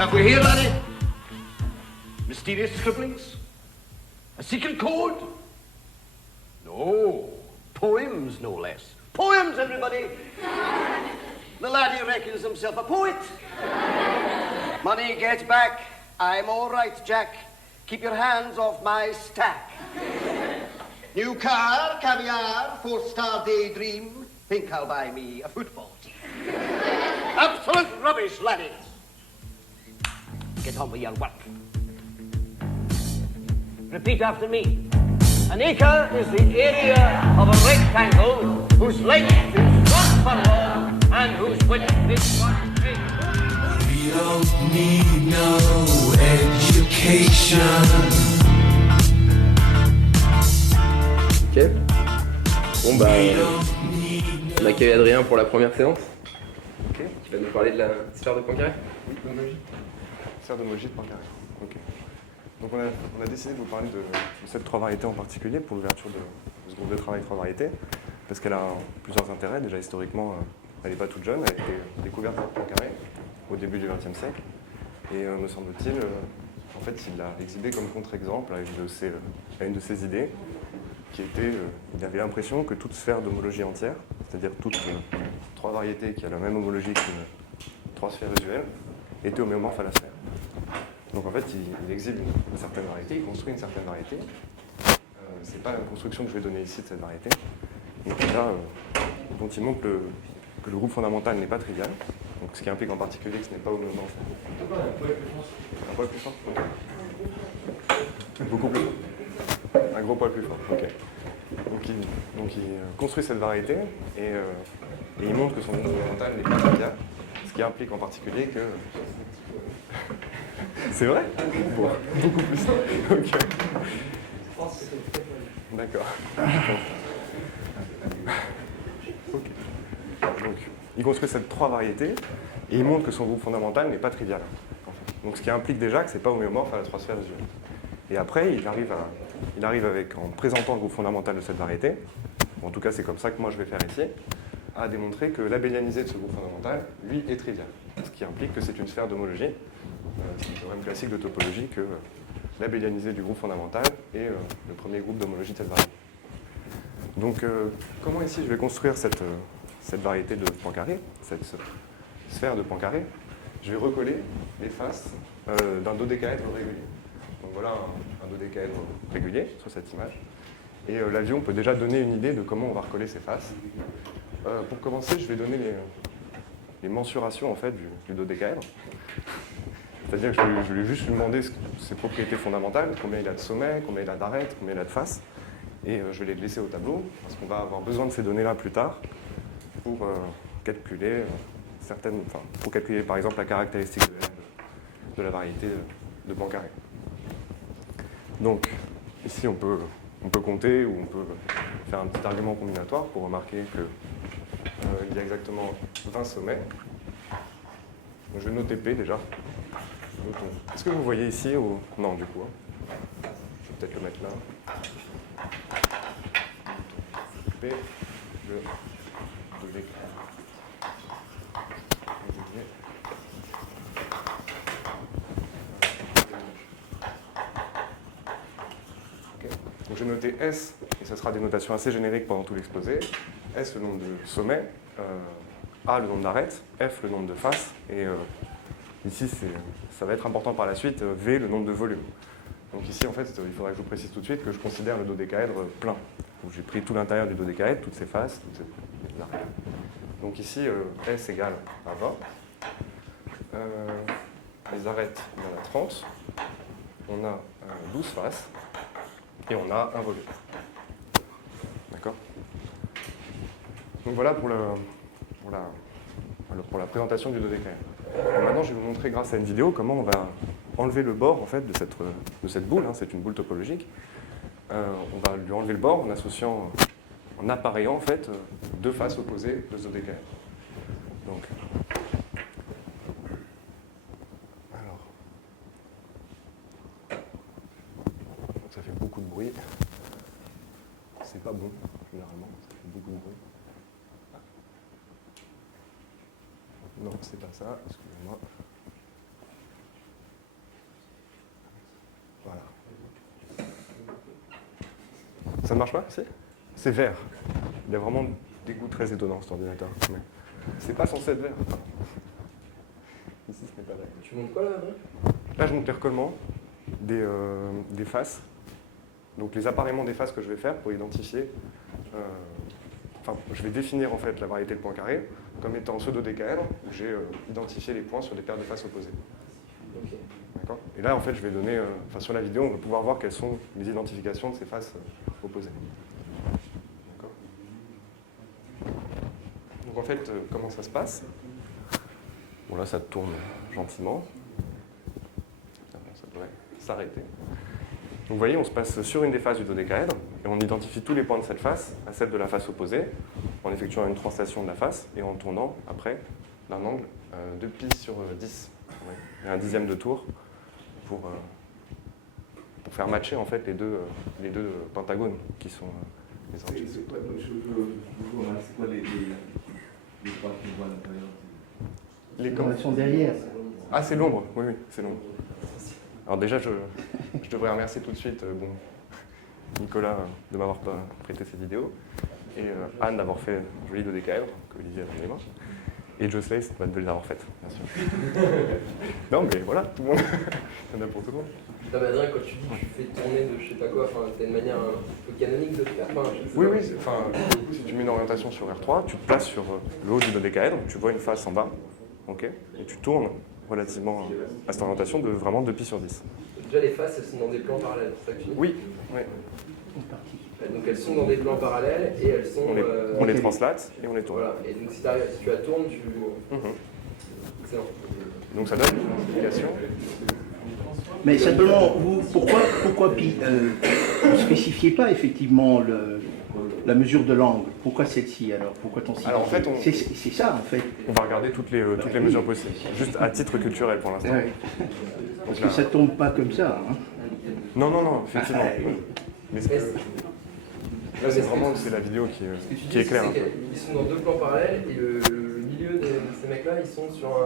have we here, laddie? Mysterious scribblings? A secret code? No. Poems, no less. Poems, everybody! The laddie reckons himself a poet. Money, get back. I'm all right, Jack. Keep your hands off my stack. New car, caviar, four-star daydream. Think I'll buy me a football team. Absolute rubbish, laddies. Get on with your work. Repeat after me. An acre is the area of a rectangle whose length is 1 furlong and whose width is 1 acre. We don't need no education. Ok. Bon bah, on accueille Adrien pour la première séance. Ok. Tu vas nous parler de la sphère de Poincaré. Oui, d'homologie. Sphère d'homologie de Poincaré. Ok. Donc on a décidé de vous parler de cette trois variétés en particulier pour l'ouverture de ce groupe de travail trois variétés, parce qu'elle a plusieurs intérêts. Déjà historiquement, elle n'est pas toute jeune, elle a été découverte par Poincaré au début du XXe siècle. Et me semble-t-il, en fait, il l'a exhibé comme contre-exemple à une de ses idées, qui était, il avait l'impression que toute sphère d'homologie entière, c'est-à-dire toutes trois variétés qui a la même homologie qu'une trois sphères usuelles, était homéomorphe à la sphère. Donc en fait, il exhibe une certaine variété, il construit une certaine variété. C'est pas la construction que je vais donner ici de cette variété. Donc là, dont il montre que le groupe fondamental n'est pas trivial, donc ce qui implique en particulier que ce n'est pas homéomorphe. Un poil plus fort. Ok. Beaucoup plus fort. Un gros poil plus fort. Ok. Donc il construit cette variété et il montre que son groupe fondamental n'est pas trivial, ce qui implique en particulier que... C'est vrai? Bon, beaucoup plus. Ok. D'accord. Ok. Donc, il construit ces trois variétés et il montre que son groupe fondamental n'est pas trivial. Donc, ce qui implique déjà que ce n'est pas homéomorphe à la trois sphères usuelle. Et après, il arrive avec, en présentant le groupe fondamental de cette variété, en tout cas c'est comme ça que moi je vais faire ici, à démontrer que l'abélianisé de ce groupe fondamental, lui, est trivial. Ce qui implique que c'est une sphère d'homologie. C'est un théorème classique de topologie que l'abélianisé du groupe fondamental est le premier groupe d'homologie de cette variété. Donc, comment ici je vais construire cette variété de Poincaré, cette sphère de Poincaré? Je vais recoller les faces d'un dodécaèdre régulier. Donc voilà un dodécaèdre régulier sur cette image. Et la vue, on peut déjà donner une idée de comment on va recoller ces faces. Pour commencer, je vais donner les mensurations en fait, du dodécaèdre. C'est-à-dire que je vais juste lui demander ses propriétés fondamentales, combien il a de sommet, combien il a d'arêtes, combien il a de faces. Et je vais les laisser au tableau, parce qu'on va avoir besoin de ces données-là plus tard pour calculer pour calculer par exemple la caractéristique de la variété de Poincaré. Donc ici on peut compter ou on peut faire un petit argument combinatoire pour remarquer qu'il y a exactement 20 sommets. Donc, je vais noter P déjà. Est-ce que vous voyez ici ou... Non, du coup. Je vais peut-être le mettre là. P, le dodécaèdre. Okay. Donc je vais noter S, et ça sera des notations assez génériques pendant tout l'exposé. S, le nombre de sommets, A, le nombre d'arêtes, F, le nombre de faces, et ici, ça va être important par la suite, V, le nombre de volumes. Donc ici, en fait, il faudra que je vous précise tout de suite que je considère le dodécaèdre plein. Donc j'ai pris tout l'intérieur du dodécaèdre, toutes ces faces, toutes ces... Là. Donc ici, S égale à 20. Les arêtes, il y en a 30. On a 12 faces. Et on a un volume. D'accord? Donc voilà pour la présentation du dodécaèdre. Et maintenant, je vais vous montrer grâce à une vidéo comment on va enlever le bord en fait, de cette boule. Hein, c'est une boule topologique. On va lui enlever le bord en associant, en appareillant en fait, deux faces opposées de ce dodécaèdre. Donc, ça fait beaucoup de bruit. C'est pas bon, généralement. Ça fait beaucoup de bruit. Non, c'est pas ça, excusez-moi. marche pas? Si? C'est vert. Il y a vraiment des goûts très étonnants cet ordinateur. Mais c'est pas censé être vert. Ici, ce n'est pas vert. Tu montes quoi là? Là, je monte les recollements des faces. Donc les appareillements des faces que je vais faire pour identifier. Enfin, je vais définir en fait la variété de points carrés comme étant pseudo-décaèdre, où j'ai identifié les points sur des paires de faces opposées. Ok. D'accord. Et là, en fait, je vais donner, sur la vidéo, on va pouvoir voir quelles sont les identifications de ces faces opposées. D'accord. Donc en fait, comment ça se passe? Bon, là, ça tourne gentiment. Ça devrait s'arrêter. Donc vous voyez, on se passe sur une des faces du dodécaèdre et on identifie tous les points de cette face à celle de la face opposée en effectuant une translation de la face et en tournant après d'un angle de pi sur 10. Ouais. Et un dixième de tour pour faire matcher en fait les deux pentagones qui sont les angles. C'est quoi les points qu'on voit à l'intérieur? Elles sont derrière. Ah, c'est l'ombre, oui, c'est l'ombre. Alors déjà, je devrais remercier tout de suite Nicolas de m'avoir prêté cette vidéo, et Anne d'avoir fait un joli dodécaèdre, que Olivier a fait les mains, et Jocelyn de les avoir faites, bien sûr. Non, mais voilà, tout le monde, il y en a pour tout le monde. Non, mais Adrien, quand tu dis que tu fais tourner de je sais pas quoi, t'as une manière un peu canonique de le faire. Oui, enfin, du coup, si tu mets une orientation sur R3, tu te places sur le haut du dodécaèdre, tu vois une face en bas, ok, et tu tournes relativement à cette orientation de vraiment 2 pi sur 10. Déjà, les faces, elles sont dans des plans parallèles, c'est ça que tu dis? Oui, Donc elles sont dans des plans parallèles et elles sont... on les translate et on les tourne. Voilà, et donc si tu la tournes, tu... Excellent. Donc ça donne une identification. Mais simplement, vous, pourquoi pi vous ne spécifiez pas effectivement la mesure de l'angle? Pourquoi celle-ci alors? Pourquoi ton Alors en fait, c'est ça en fait. on va regarder toutes les mesures possibles, juste à titre culturel pour l'instant. Ouais. Parce que ça tombe pas comme ça. Hein. Non, effectivement. Oui. Mais là, c'est vraiment la vidéo qui est claire. Ils sont dans deux plans parallèles et le milieu de ces mecs-là, ils sont sur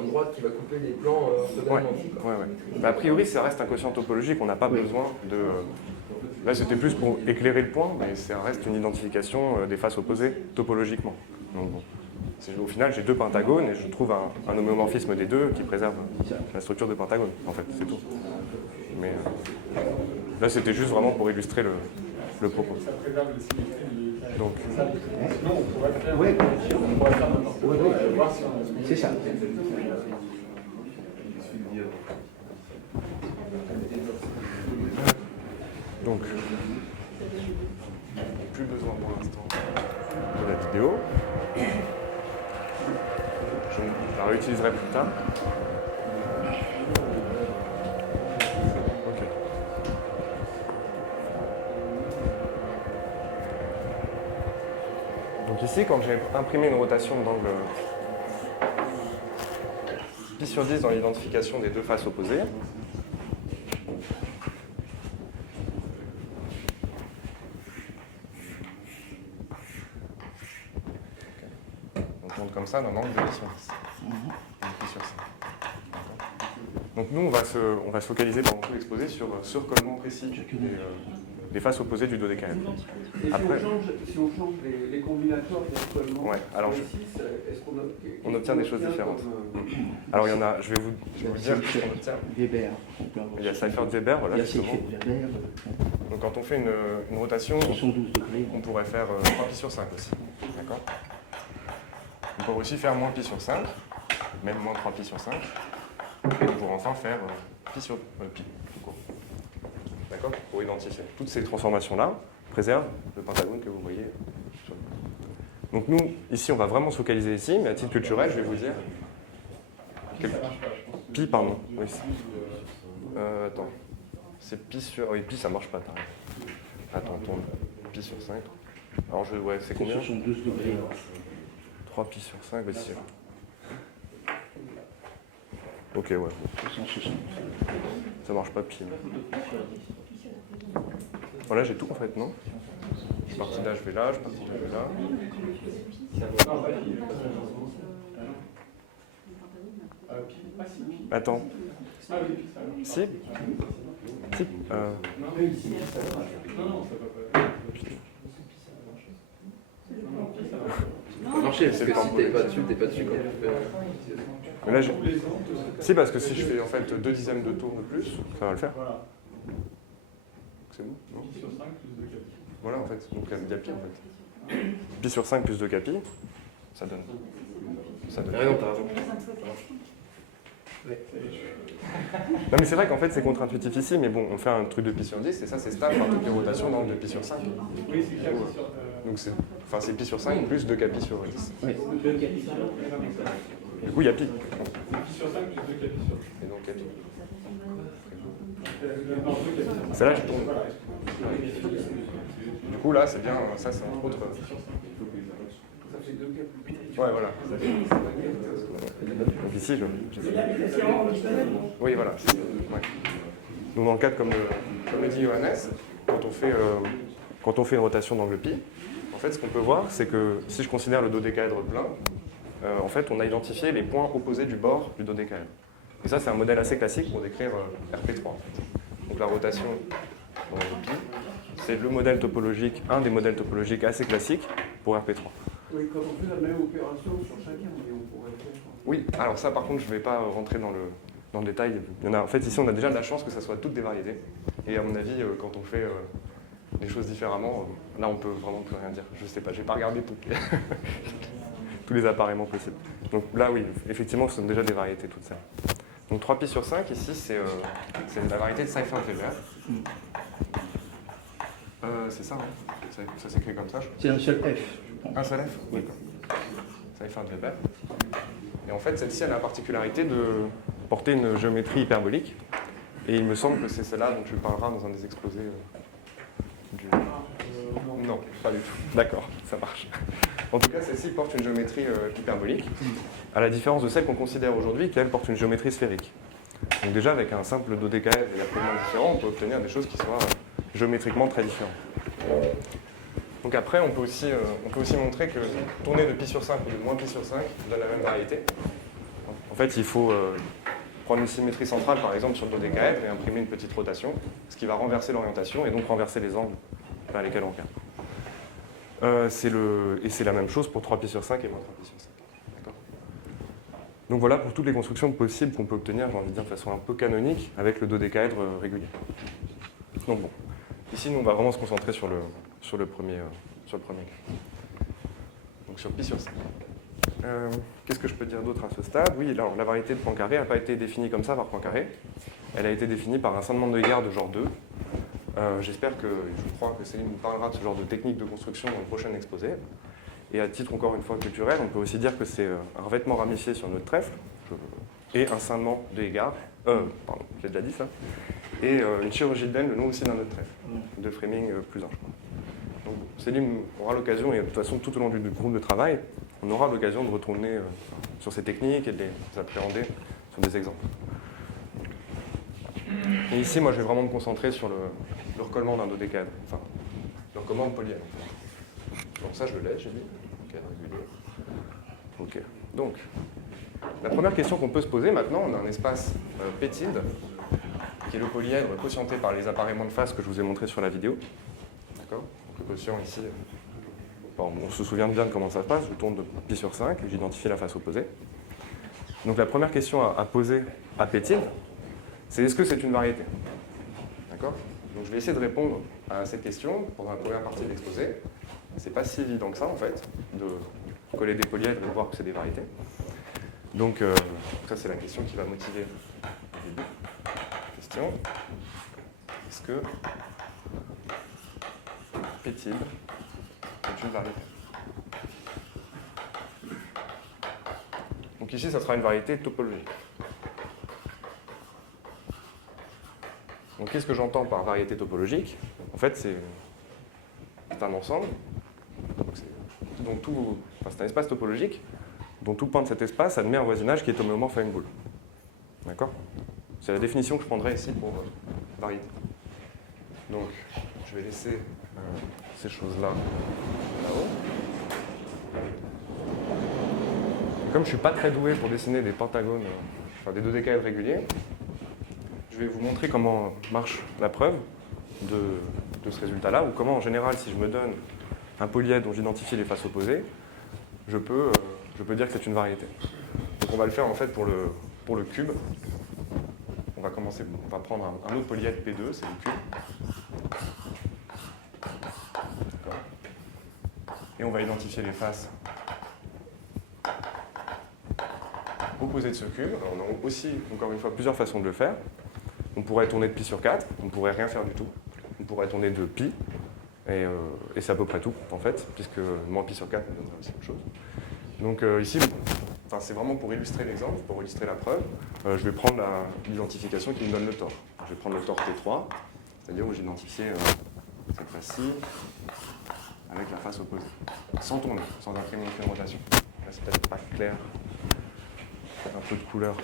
une droite qui va couper les plans orthogonalement. Ouais. Mais a priori, ça reste un quotient topologique, on n'a pas besoin de... Là, c'était plus pour éclairer le point, mais ça reste une identification des faces opposées topologiquement. Donc, bon. Au final, j'ai deux pentagones et je trouve un homéomorphisme des deux qui préserve la structure de pentagone, en fait, c'est tout. Mais là, c'était juste vraiment pour illustrer le propos. Donc, Oui, c'est ça. Donc, plus besoin pour l'instant de la vidéo. Je la réutiliserai plus tard. Ok. Donc ici, quand j'ai imprimé une rotation d'angle pi sur 10 dans l'identification des deux faces opposées, comme ça d'un angle de pi sur 10. Pi sur 5. Donc nous, on va se focaliser pendant tout l'exposé sur ce recollement précis des faces opposées du dodécaèdre. Après, si on change les combinateurs virtuellement, ouais, alors on obtient des choses différentes. Alors il y en a, je vais vous dire ce qu'on obtient. Weber. Il y a Seifert-Weber, voilà, Il y a justement. Seifert-Weber. Donc quand on fait une rotation, 72 degrés. on pourrait faire 3 pi sur 5 aussi. D'accord ? On pourrait aussi faire moins pi sur 5, même moins 3 pi sur 5, et on pourrait enfin faire pi sur pi, tout court. D'accord ? Pour identifier. Toutes ces transformations-là préservent le pentagone que vous voyez sur le... Donc nous, ici, on va vraiment se focaliser ici, mais à titre culturel, je vais vous dire... Pi, pardon. Oui, attends. C'est pi sur... Oui, pi, ça marche pas, t'as raison. Attends, on tourne. Pi sur 5. Alors, ouais, c'est combien ? 72 degrés. 3 pi sur 5, vas-y, c'est... Ok, ouais. 160. Ça marche pas pile. Voilà, j'ai tout en fait, non? Je suis parti de là, je vais là, je suis parti de là, je vais là. Attends. Si? Si pi. Marcher, parce c'est que le temps si t'es pas dessus quand tu fais. Mais là, si, parce que si je fais en fait 2 dixièmes de tour de plus, ça va le faire. C'est bon, non? Voilà, en fait, donc il y a pi en fait. Pi sur 5 plus 2 capi, ça donne. Ça donne. Ah non, t'as raison. Non mais c'est vrai qu'en fait c'est contre-intuitif ici, mais bon, on fait un truc de pi sur 10 et ça c'est stable par toutes les rotations d'angle de pi sur 5. Oui, c'est clair. Donc c'est pi sur 5 plus 2 capi sur 10. Oui. Du coup il y a pi. Pi sur 5 plus 2 capi sur 10. Et donc capi. Non, 2 capi. Celle-là je tourne. Du coup là c'est bien, ça c'est entre autres. Ouais voilà. Donc ici je. Oui voilà. Ouais. Donc dans le cadre comme le dit Johannes, quand on fait une rotation d'angle pi, en fait ce qu'on peut voir c'est que si je considère le dodécaèdre plein, en fait on a identifié les points opposés du bord du dodécaèdre. Et ça c'est un modèle assez classique pour décrire RP3 en fait. Donc la rotation d'angle pi, c'est le modèle topologique, un des modèles topologiques assez classiques pour RP3. Oui, quand on fait la même opération sur chacun, on pourrait faire. Oui, alors ça par contre je ne vais pas rentrer dans le détail. Il y en a, en fait ici on a déjà de la chance que ça soit toutes des variétés. Et à mon avis quand on fait les choses différemment, là on peut vraiment plus rien dire. Je sais pas, j'ai pas regardé tous les appareillements possibles. Donc là oui, effectivement ce sont déjà des variétés toutes celles. Donc 3 pi sur 5 ici c'est la variété de Seifert-Weber. C'est ça, hein. Ça s'écrit comme ça je crois. C'est un seul F. Un seul F? Oui. Seifert-Weber. Et en fait, celle-ci, elle a la particularité de porter une géométrie hyperbolique. Et il me semble que c'est celle-là dont tu parleras dans un des exposés du... Non, pas du tout. D'accord, ça marche. En tout cas, celle-ci porte une géométrie hyperbolique, à la différence de celle qu'on considère aujourd'hui, qui, elle, porte une géométrie sphérique. Donc déjà, avec un simple dodécaèdre et absolument différent, on peut obtenir des choses qui soient géométriquement très différentes. Donc après, on peut aussi montrer que tourner de pi sur 5 ou de moins pi sur 5 donne la même variété. En fait, il faut prendre une symétrie centrale, par exemple, sur le dodécaèdre et imprimer une petite rotation, ce qui va renverser l'orientation et donc renverser les angles vers lesquels on regarde. Et c'est la même chose pour 3 pi sur 5 et moins 3 pi sur 5. D'accord. Donc voilà pour toutes les constructions possibles qu'on peut obtenir, j'ai envie de dire, de façon un peu canonique avec le dodécaèdre régulier. Donc bon, ici, nous, on va vraiment se concentrer sur le premier cas. Donc sur pi sur 5. Qu'est-ce que je peux dire d'autre à ce stade? Oui, là, la variété de Poincaré n'a pas été définie comme ça par Poincaré. Elle a été définie par un scindement de Heillard de genre 2. J'espère que, je crois que Céline nous parlera de ce genre de technique de construction dans le prochain exposé. Et à titre encore une fois culturel, on peut aussi dire que c'est un revêtement ramifié sur notre trèfle et un scindement de Heillard. Pardon, j'ai déjà dit ça. Et une chirurgie de Venn, le nom aussi d'un autre trèfle, de framing plus 1, je crois. Donc, Céline aura l'occasion, et de toute façon tout au long du groupe de travail, on aura l'occasion de retourner sur ces techniques et de les appréhender sur des exemples. Et ici, moi, je vais vraiment me concentrer sur le recollement d'un dodécaèdre, enfin, le recollement de polyèdre. Donc ça, je le laisse, j'ai dit. Cadre régulier. Ok. Donc, la première question qu'on peut se poser maintenant, on a un espace pétide, qui est le polyèdre quotienté par les appareillements de face que je vous ai montré sur la vidéo. D'accord? Le quotient ici, bon, on se souvient bien de comment ça se passe, je tourne de pi sur 5 et j'identifie la face opposée. Donc la première question à poser à pétide, c'est est-ce que c'est une variété? D'accord? Donc je vais essayer de répondre à cette question pendant la première partie de l'exposé. C'est pas si évident que ça en fait, de coller des polyèdres et de voir que c'est des variétés. Donc ça c'est la question qui va motiver le début. Question. Est-ce que pétide est une variété? Donc ici, ça sera une variété topologique. Donc qu'est-ce que j'entends par variété topologique? En fait, c'est un ensemble, c'est un espace topologique dont tout point de cet espace admet un voisinage qui est homomorphe à une boule. D'accord? C'est la définition que je prendrai ici pour variété. Donc, je vais laisser ces choses-là là-haut. Comme je ne suis pas très doué pour dessiner des pentagones, enfin des dodécaèdres réguliers, je vais vous montrer comment marche la preuve de ce résultat-là, ou comment en général, si je me donne un polyèdre dont j'identifie les faces opposées, je peux dire que c'est une variété. Donc on va le faire en fait pour le cube. On va prendre un autre polyèdre P2, c'est le cube. D'accord. Et on va identifier les faces opposées de ce cube. Alors on a aussi, encore une fois, plusieurs façons de le faire. On pourrait tourner de pi sur 4, on ne pourrait rien faire du tout. On pourrait tourner de pi, et c'est à peu près tout, en fait, puisque moins pi sur 4 nous donnera aussi autre chose. Donc ici, c'est vraiment pour illustrer l'exemple, pour illustrer la preuve, je vais prendre l'identification qui me donne le tore. Je vais prendre le tore T3, c'est-à-dire où j'ai identifié cette face-ci avec la face opposée, sans tourner, sans imprimer une rotation. Là, c'est peut-être pas clair. Un peu de couleur.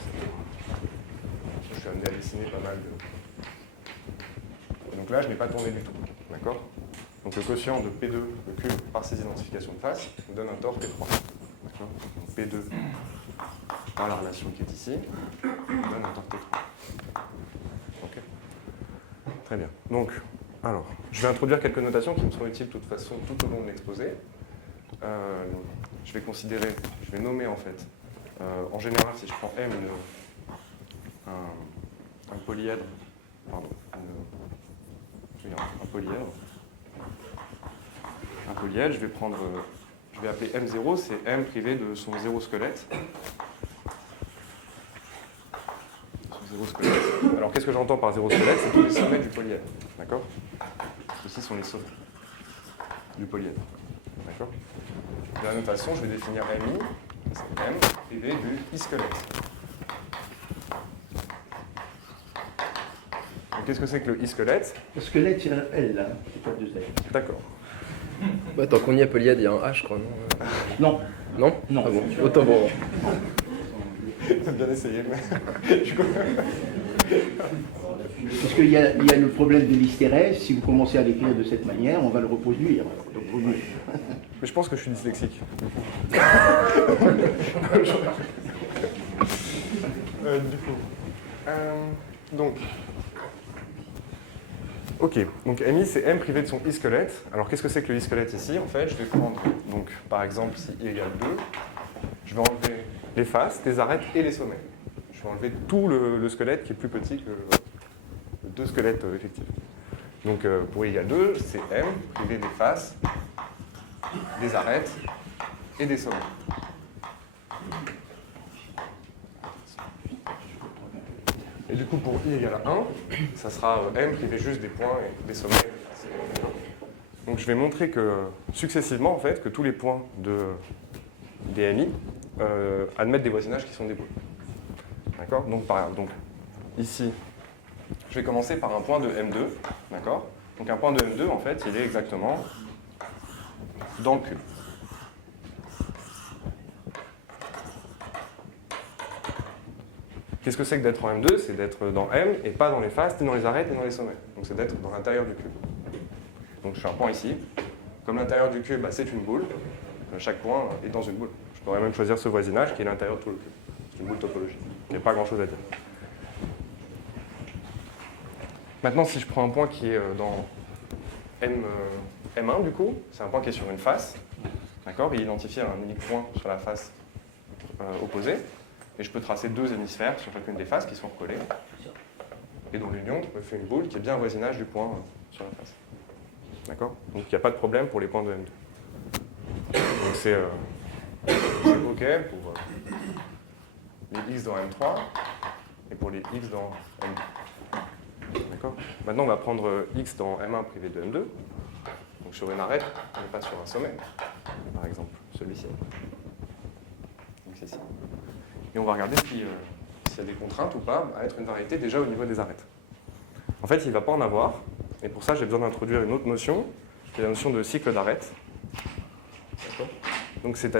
Je suis amené à dessiner pas mal de... Donc là, je n'ai pas tourné du tout. D'accord? Donc le quotient de P2, le cube, par ces identifications de face, nous donne un tore T3. D'accord? Donc P2 par la relation qui est ici, nous donne un tore T3. Ok? Très bien. Donc, alors, je vais introduire quelques notations qui me seront utiles de toute façon tout au long de l'exposé. Je vais nommer en fait, en général, si je prends M, un polyèdre, pardon, un polyèdre, je vais appeler M0, c'est M privé de son zéro squelette. Alors qu'est-ce que j'entends par zéro squelette? C'est tous les sommets du polyèdre, d'accord? Ceux-ci sont les sommets du polyèdre, d'accord? De la même façon, je vais définir MI, c'est M privé du I-squelette. Qu'est-ce que c'est que le I-squelette? Le squelette, c'est un L, là, c'est pas deux L. D'accord. Bah, tant qu'on y est, polyèdre, il y a un H, je crois, non? Non, Non? non. Ah bon, autant bon. J'ai bien essayé, mais je comprends. Parce qu'il y a le problème de l'hystérèse. Si vous commencez à l'écrire de cette manière, on va le reproduire. Donc, vaut mieux. Mais je pense que je suis dyslexique. Donc, ok, donc MI c'est M privé de son I-squelette. Alors qu'est-ce que c'est que le I-squelette ici? En fait, je vais prendre, donc par exemple, si I égale 2, je vais enlever les faces, les arêtes et les sommets. Je vais enlever tout le squelette qui est plus petit que le deux squelettes effectifs. Donc pour I égale 2, c'est M privé des faces, des arêtes et des sommets. Et du coup, pour I égale à 1, ça sera M privé juste des points et des sommets. Donc je vais montrer que, successivement, en fait, que tous les points des MI admettent des voisinages qui sont des boules. D'accord? Donc, ici, je vais commencer par un point de M2. D'accord? Donc un point de M2, en fait, il est exactement dans le cube. Qu'est-ce que c'est que d'être en M2? C'est d'être dans M et pas dans les faces, ni dans les arêtes, ni dans les sommets. Donc c'est d'être dans l'intérieur du cube. Donc je fais un point ici. Comme l'intérieur du cube, c'est une boule, chaque point est dans une boule. Je pourrais même choisir ce voisinage qui est l'intérieur de tout le cube. C'est une boule topologique. Il n'y a pas grand-chose à dire. Maintenant, si je prends un point qui est dans M1, du coup, c'est un point qui est sur une face. D'accord? Il identifie un unique point sur la face opposée. Et je peux tracer deux hémisphères sur chacune des faces qui sont recollées. Et dont l'union me fait une boule qui est bien un voisinage du point sur la face. D'accord? Donc il n'y a pas de problème pour les points de M2. Donc c'est OK pour les X dans M3 et pour les X dans M2. D'accord? Maintenant on va prendre X dans M1 privé de M2. Donc sur une arête, mais pas sur un sommet. Par exemple, celui-ci. Donc c'est ici. Et on va regarder s'il y a des contraintes ou pas à être une variété déjà au niveau des arêtes. En fait, il ne va pas en avoir, et pour ça, j'ai besoin d'introduire une autre notion, qui est la notion de cycle d'arête. Donc, c'est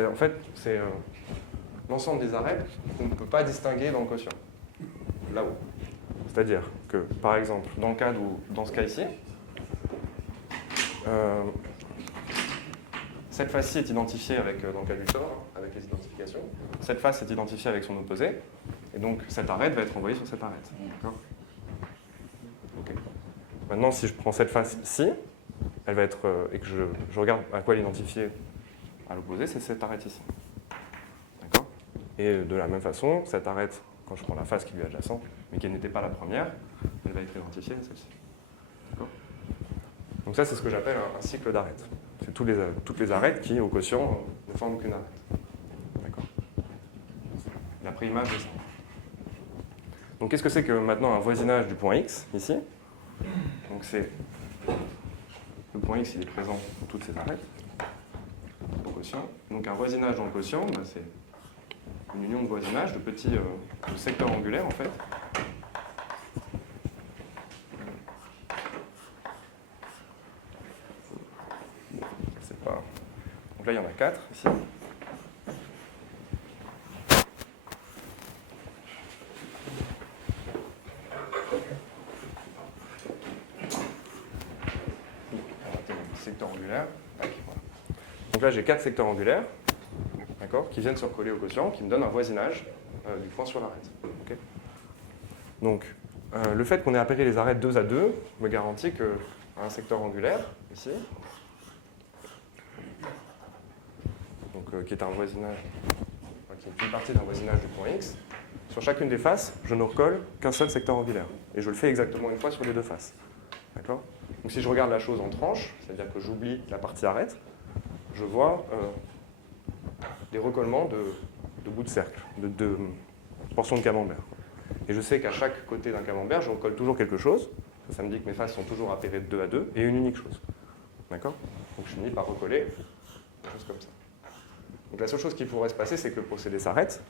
l'ensemble des arêtes qu'on ne peut pas distinguer dans le quotient, là-haut. C'est-à-dire que, par exemple, dans ce cas ici, cette face-ci est identifiée avec, dans le cas du tore, avec les identifications. Cette face est identifiée avec son opposé. Et donc, cette arête va être envoyée sur cette arête. D'accord ? Okay. Maintenant, si je prends cette face-ci, elle va être, et que je regarde à quoi l'identifier à l'opposé, c'est cette arête ici. D'accord? Et de la même façon, cette arête, quand je prends la face qui lui est adjacente, mais qui n'était pas la première, elle va être identifiée à celle-ci. D'accord? Donc ça, c'est ce que j'appelle un cycle d'arêtes. C'est toutes les arêtes qui, au quotient, ne forment qu'une arête. D'accord? La préimage de ça. Donc qu'est-ce que c'est que maintenant un voisinage du point X, ici? Donc c'est... Le point X, il est présent dans toutes ces arêtes, au quotient. Donc un voisinage dans le quotient, bah, c'est une union de voisinage de petits de secteurs angulaires, en fait. C'est pas... Donc là, il y en a 4, ici. Secteur angulaire. Tac, voilà. Donc là, j'ai 4 secteurs angulaires, d'accord, qui viennent se recoller au quotient, qui me donnent un voisinage du point sur l'arête. Okay. Donc, le fait qu'on ait appelé les arêtes 2 à 2 me garantit qu'un secteur angulaire, ici, donc, qui est un voisinage, qui est une partie d'un voisinage du point X, sur chacune des faces, je ne recolle qu'un seul secteur angulaire. Et je le fais exactement une fois sur les deux faces. D'accord ? Donc si je regarde la chose en tranche, c'est-à-dire que j'oublie la partie arête, je vois des recollements de bouts de cercle, de portions de camembert. Et je sais qu'à chaque côté d'un camembert, je recolle toujours quelque chose. Ça me dit que mes faces sont toujours appairées de 2 à 2 et une unique chose. D'accord ? Donc je finis par recoller quelque chose comme ça. Donc la seule chose qui pourrait se passer, c'est que le procédé s'arrête.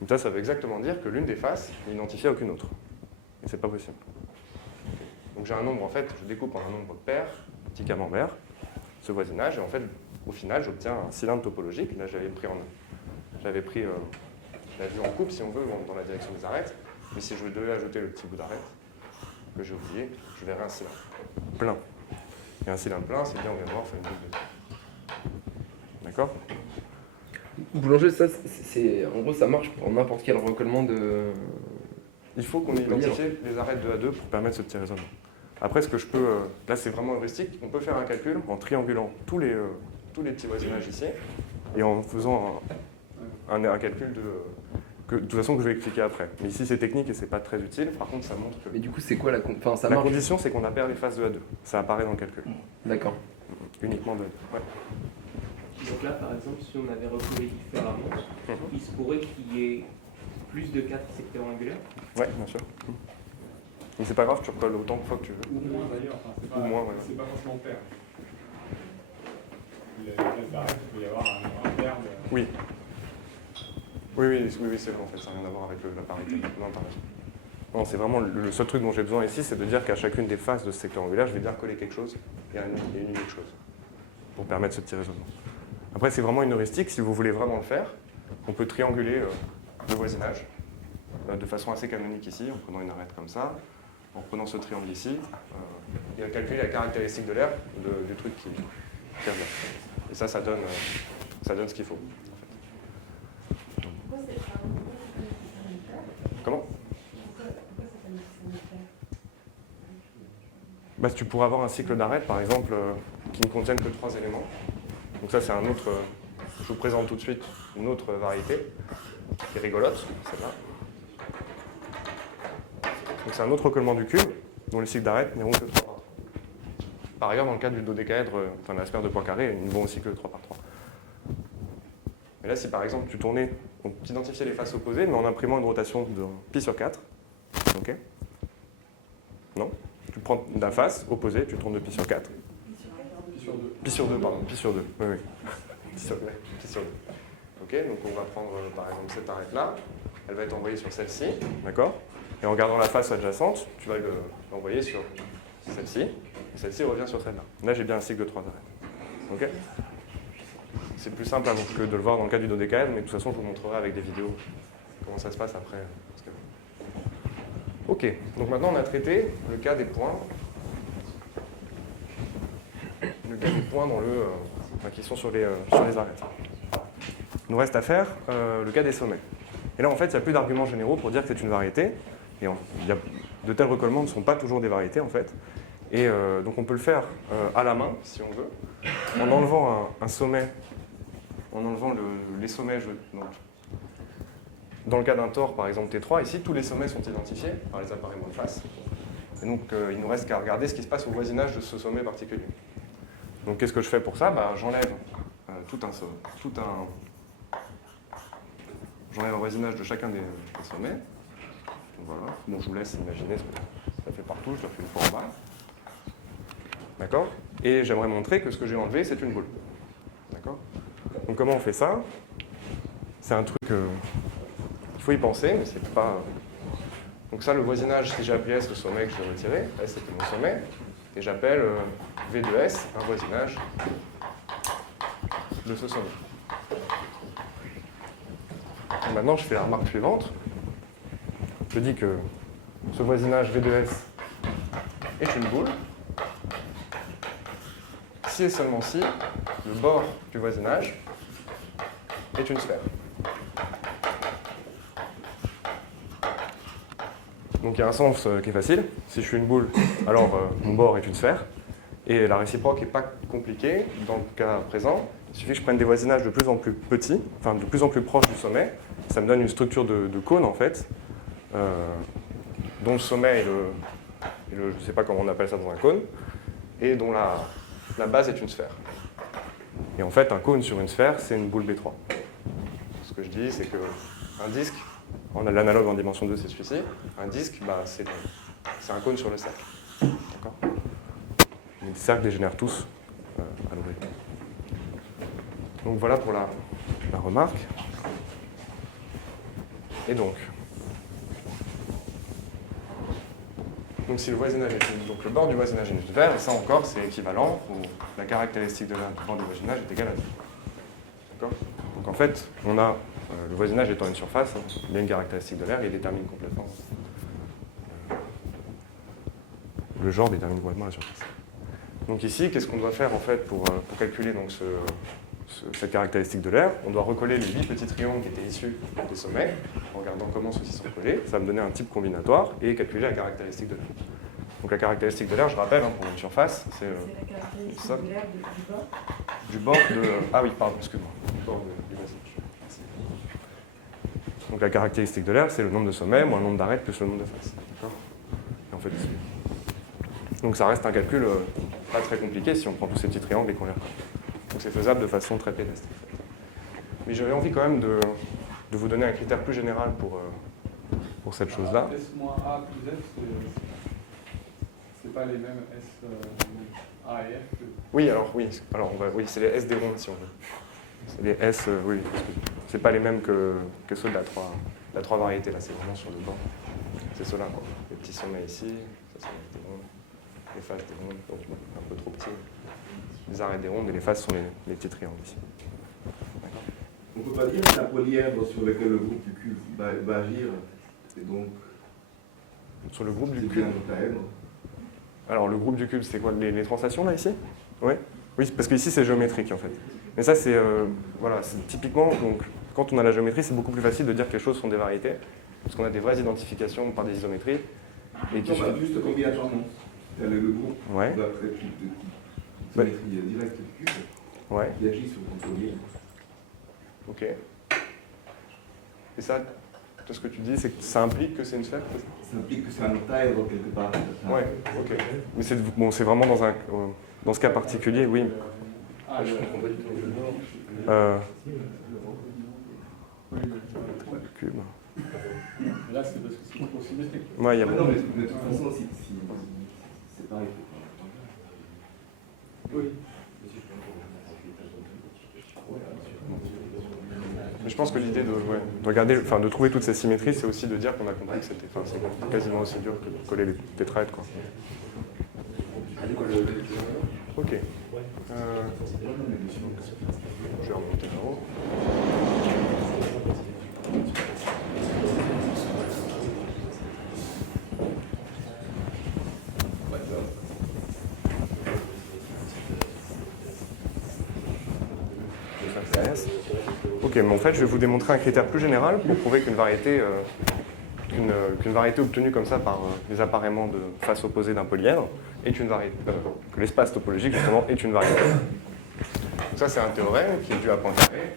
Donc ça veut exactement dire que l'une des faces n'est identifiée à aucune autre. Et c'est pas possible. Donc j'ai un nombre, en fait, je découpe en un nombre pair, petit camembert, ce voisinage, et en fait, au final, j'obtiens un cylindre topologique. Là, j'avais pris la vue en coupe, si on veut, dans la direction des arêtes. Mais si je devais ajouter le petit bout d'arête que j'ai oublié, je verrais un cylindre plein. Et un cylindre plein, c'est bien, on vient voir, fait une boucle de temps. D'accord ? Boulanger, ça, en gros, ça marche pour n'importe quel recollement de... Il faut qu'on ait identifié les arêtes 2 à 2 pour permettre ce petit raisonnement. Après, ce que je peux... là, c'est vraiment heuristique. On peut faire un calcul en triangulant tous les petits voisinages ici et en faisant un calcul de toute façon, que je vais expliquer après. Mais ici, c'est technique et c'est pas très utile. Par contre, ça montre que... Mais du coup, c'est quoi la... Enfin, ça la marche. condition, c'est qu'on appaire les faces 2 à 2. Ça apparaît dans le calcul. D'accord. Uniquement 2 à 2. Ouais. Donc là, par exemple, si on avait recouvert différemment, il se pourrait qu'il y ait plus de 4 secteurs angulaires. Ouais, bien sûr. Mais c'est pas grave, tu recolles autant de fois que tu veux. Ou moins d'ailleurs, enfin, c'est pas, Ou moins, ouais. c'est pas forcément pair. Les classes d'arrêt, il peut y avoir un pair de... Oui. Oui, c'est vrai en fait, ça n'a rien à voir avec la parité. Non, t'as raison. Non, c'est vraiment le seul truc dont j'ai besoin ici, c'est de dire qu'à chacune des faces de ce secteur angulaire, je vais bien recoller quelque chose et une unique chose pour permettre ce petit raisonnement. Après, c'est vraiment une heuristique. Si vous voulez vraiment le faire, on peut trianguler le voisinage de façon assez canonique ici, en prenant une arête comme ça, en prenant ce triangle ici, et à calculer la caractéristique de l'air du truc qui revient. Et ça donne ce qu'il faut. En fait. Comment ? Bah, tu pourrais avoir un cycle d'arêtes, par exemple, qui ne contienne que 3 éléments. Donc ça, c'est un autre... je vous présente tout de suite une autre variété, qui est rigolote, celle-là. Donc c'est un autre recollement du cube, dont les cycles d'arêtes n'iront que 3 par 3. Par ailleurs, dans le cas du dodécaèdre, enfin de la sphère de points carrés, ils ne vont aussi que 3 par 3. Mais là, si par exemple tu tournais, donc tu identifiais les faces opposées, mais en imprimant une rotation de pi sur 4, ok ? Non ? Tu prends la face opposée, tu tournes de pi sur 4. Pi sur 2, pardon, pi sur 2, oui. Pi sur 2. Ok, donc on va prendre par exemple cette arête-là, elle va être envoyée sur celle-ci, d'accord ? Et en regardant la face adjacente, tu vas l'envoyer sur celle-ci, et celle-ci revient sur celle-là. Là, j'ai bien un cycle de 3 arêtes. Ok ? C'est plus simple que de le voir dans le cas du dodécaèdre, mais de toute façon, je vous montrerai avec des vidéos comment ça se passe après. Ok, donc maintenant on a traité le cas des points. Le cas des points qui sont sur les arêtes. Il nous reste à faire le cas des sommets. Et là, en fait, il n'y a plus d'arguments généraux pour dire que c'est une variété. Et de tels recollements ne sont pas toujours des variétés, en fait. Et donc on peut le faire à la main, si on veut, en enlevant un sommet, en enlevant les sommets. Donc, dans le cas d'un tore, par exemple T3, ici, tous les sommets sont identifiés par les appareils de face. Et donc il ne nous reste qu'à regarder ce qui se passe au voisinage de ce sommet particulier. Donc qu'est-ce que je fais pour ça? J'enlève j'enlève un voisinage de chacun des sommets. Donc, voilà. Bon, je vous laisse imaginer ce que ça fait partout, je le fais une fois en bas. D'accord? Et j'aimerais montrer que ce que j'ai enlevé, c'est une boule. D'accord? Donc comment on fait ça? C'est un truc... il faut y penser, mais c'est pas... Donc ça, le voisinage, si j'ai appelé S le sommet que je vais retirer, S c'était mon sommet, et j'appelle V de S un voisinage de ce sommet. Et maintenant, je fais la remarque suivante. Je dis que ce voisinage V de S est une boule, si et seulement si le bord du voisinage est une sphère. Donc il y a un sens qui est facile. Si je suis une boule, alors mon bord est une sphère. Et la réciproque n'est pas compliquée. Dans le cas présent, il suffit que je prenne des voisinages de plus en plus petits, enfin de plus en plus proches du sommet. Ça me donne une structure de cône en fait, dont le sommet est je ne sais pas comment on appelle ça dans un cône, et dont la base est une sphère. Et en fait, un cône sur une sphère, c'est une boule B3. Ce que je dis, c'est qu'un disque, on a l'analogue en dimension 2, c'est celui-ci. Un disque, c'est un cône sur le cercle. D'accord ? Les cercles dégénèrent tous à l'origine. Donc voilà pour la remarque. Et donc si le voisinage est donc le bord du voisinage est une sphère, et ça encore c'est équivalent où la caractéristique de l'air du bord du voisinage est égale à 2. D'accord ? Donc en fait, on a le voisinage étant une surface, il y a une caractéristique de l'air et il détermine complètement. Le genre détermine complètement la surface. Donc ici, qu'est-ce qu'on doit faire en fait pour calculer donc cette caractéristique de l'air? On doit recoller les 8 petits triangles qui étaient issus des sommets, en regardant comment ceux-ci sont collés. Ça va me donner un type combinatoire et calculer la caractéristique de l'air. Donc la caractéristique de l'air, je rappelle, pour une surface, c'est la caractéristique de l'air du bord. Du bord de... Ah oui, pardon, excuse-moi. Du bord du voisinage. Merci. Donc la caractéristique de l'air, c'est le nombre de sommets moins le nombre d'arêtes plus le nombre de faces. D'accord ? Et en fait, donc ça reste un calcul pas très compliqué si on prend tous ces petits triangles et qu'on les recolle. Donc c'est faisable de façon très pédestre. Mais j'avais envie quand même de vous donner un critère plus général pour cette chose-là. S moins A plus F, c'est pas les mêmes S A et F que... Oui, oui, c'est les S des rondes si on veut. C'est les S, oui, c'est pas les mêmes que ceux de la 3 variétés, là, c'est vraiment sur le bord. C'est ceux-là, quoi. Les petits sommets ici, ça c'est des rondes, les faces des rondes, donc un peu trop petits. Les arêtes des rondes et les faces sont les petits triangles ici. On ne peut pas dire que la polyèdre sur lequel le groupe du cube va agir, c'est donc... Sur le groupe du c'est cube. bien l'octaèdre. Alors le groupe du cube, c'est quoi? Les translations là ici? Oui, parce qu'ici c'est géométrique en fait. Mais ça c'est c'est typiquement, donc, quand on a la géométrie, c'est beaucoup plus facile de dire que les choses sont des variétés, parce qu'on a des vraies identifications par des isométries. Et qui Juste combinatoire, le groupe ouais. doit être une symétrie directe du cube Ouais. qui agit sur le polyèdre. Ok. Et ça, tout ce que tu dis, c'est que ça implique que c'est une sphère? Ça implique que c'est un octaèdre quelque part. Ouais, ok. Mais c'est vraiment dans ce cas particulier, oui. Ah, Je comprends pas du tout le bord. Le cube. là, c'est parce que c'est trop symétrique. Ouais, il y a Non, mais de toute façon, c'est pareil. Oui. Mais je pense que l'idée de regarder, de trouver toutes ces symétries, c'est aussi de dire qu'on a compris que c'est quasiment aussi dur que de coller les tétraèdres, quoi. Ok. Je vais remonter là-haut. Ok, mais en fait, je vais vous démontrer un critère plus général pour prouver qu'une variété qu'une variété obtenue comme ça par les appareillements de faces opposées d'un polyèdre est une variété, que l'espace topologique justement est une variété. Donc ça c'est un théorème qui est dû à Poincaré,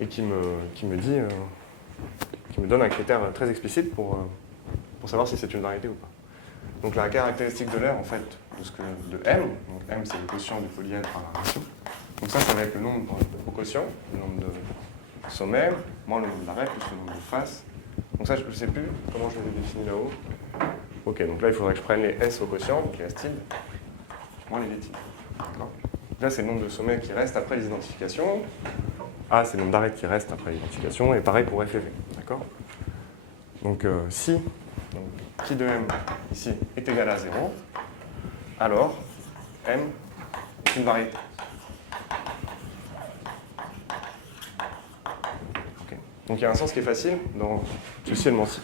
et qui me dit, qui me donne un critère très explicite pour savoir si c'est une variété ou pas. Donc la caractéristique de l'air en fait de M, donc M c'est le quotient du polyèdre par la ratio. Donc ça va être le nombre au quotient, le nombre de sommets, moins le nombre d'arrêts, plus le nombre de faces. Donc ça, je ne sais plus comment je l'ai défini là-haut. Ok, donc là, il faudrait que je prenne les S au quotient, donc les S-tilde, moins les V-tilde. D'accord. Là, c'est le nombre de sommets qui reste après les identifications. A, c'est le nombre d'arrêts qui reste après l'identification, et pareil pour F et V. D'accord. Donc si qui de M ici est égal à 0, alors M est une variété. Donc il y a un sens qui est facile dans ceci élément ci.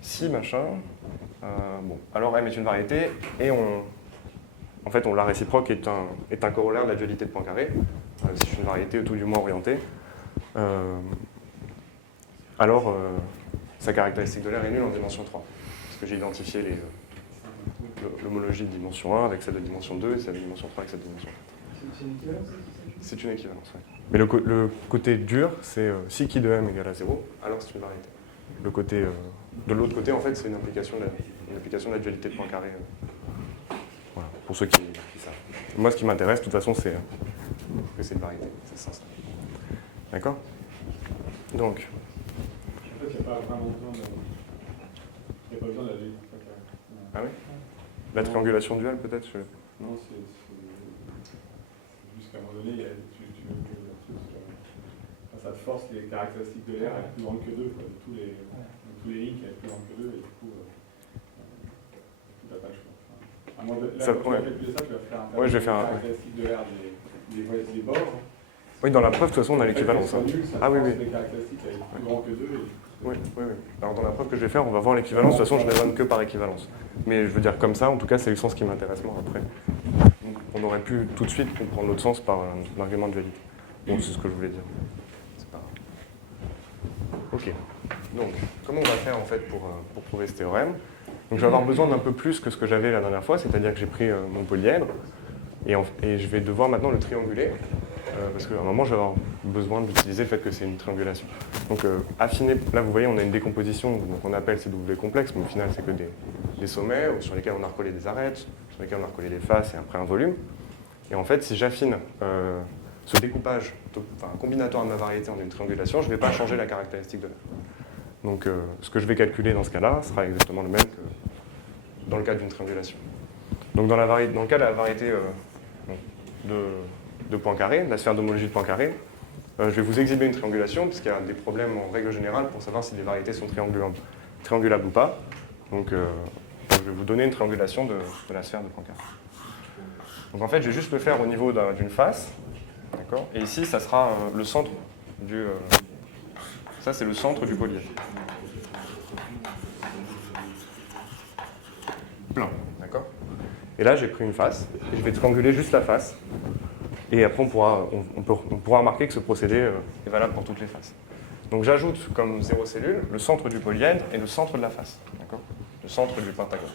Si machin, bon, alors M est une variété et en fait la réciproque est un corollaire de la dualité de Poincaré. Si je suis une variété tout du moins orientée, alors sa caractéristique de l'air est nulle en dimension 3. Parce que j'ai identifié l'homologie de dimension 1 avec celle de dimension 2 et celle de dimension 3 avec celle de dimension 4. C'est une équivalence? C'est une équivalence, oui. Mais le côté dur, c'est si qui de M égale à 0, alors c'est une variété. Le côté, de l'autre côté, en fait, c'est une application de la dualité de Poincaré. Voilà, pour ceux qui savent. Moi, ce qui m'intéresse, de toute façon, c'est que c'est une variété. C'est ce sens-là. D'accord? Donc. En fait, il n'y a pas vraiment besoin de la dualité de Poincaré. Ah oui? La triangulation duale, peut-être? Non, c'est juste qu'à un moment donné, tu veux que ça force les caractéristiques de l'air à être plus grandes que 2. Tous les i qui est plus grande que 2, et du coup, tu n'as pas le choix. Enfin, à moins de, là, ça, quand ouais. tu vas calculer ça, tu vas faire un ouais, je vais faire un caractéristique de l'air des bords. Oui, dans la preuve, de toute façon, on a l'équivalence. Ah oui, oui. Les caractéristiques à être plus grand que 2. Oui, oui, oui. Alors dans la preuve que je vais faire, on va voir l'équivalence. De toute façon, je ne raisonne que par équivalence. Mais je veux dire comme ça, en tout cas, c'est le sens qui m'intéresse moi après. Donc, on aurait pu tout de suite comprendre l'autre sens par un argument de dualité. Bon, c'est ce que je voulais dire. C'est pas grave. Ok. Donc, comment on va faire en fait pour prouver ce théorème? Donc, je vais avoir besoin d'un peu plus que ce que j'avais la dernière fois, c'est-à-dire que j'ai pris mon polyèdre et je vais devoir maintenant le trianguler. Parce qu'à un moment, je vais avoir besoin d'utiliser le fait que c'est une triangulation. Donc, affiner, là, vous voyez, on a une décomposition qu'on appelle CW complexe, mais au final, c'est que des sommets sur lesquels on a recollé des arêtes, sur lesquels on a recollé des faces et après un volume. Et en fait, si j'affine ce découpage combinatoire de ma variété en une triangulation, je ne vais pas changer la caractéristique de l'air. Donc, ce que je vais calculer dans ce cas-là sera exactement le même que dans le cas d'une triangulation. Donc, dans le cas de la variété de Poincaré, la sphère d'homologie de Poincaré, je vais vous exhiber une triangulation, puisqu'il y a des problèmes en règle générale pour savoir si les variétés sont triangulables ou pas. Donc, je vais vous donner une triangulation de la sphère de Poincaré. Donc, en fait, je vais juste le faire au niveau d'une face. D'accord ? Et ici, ça sera le centre du... ça, c'est le centre du polyèdre. Plein. D'accord ? Et là, j'ai pris une face, et je vais trianguler juste la face. Et après, on pourra remarquer que ce procédé est valable pour toutes les faces. Donc j'ajoute comme 0 cellule le centre du polyèdre et le centre de la face. D'accord ? Le centre du pentagone.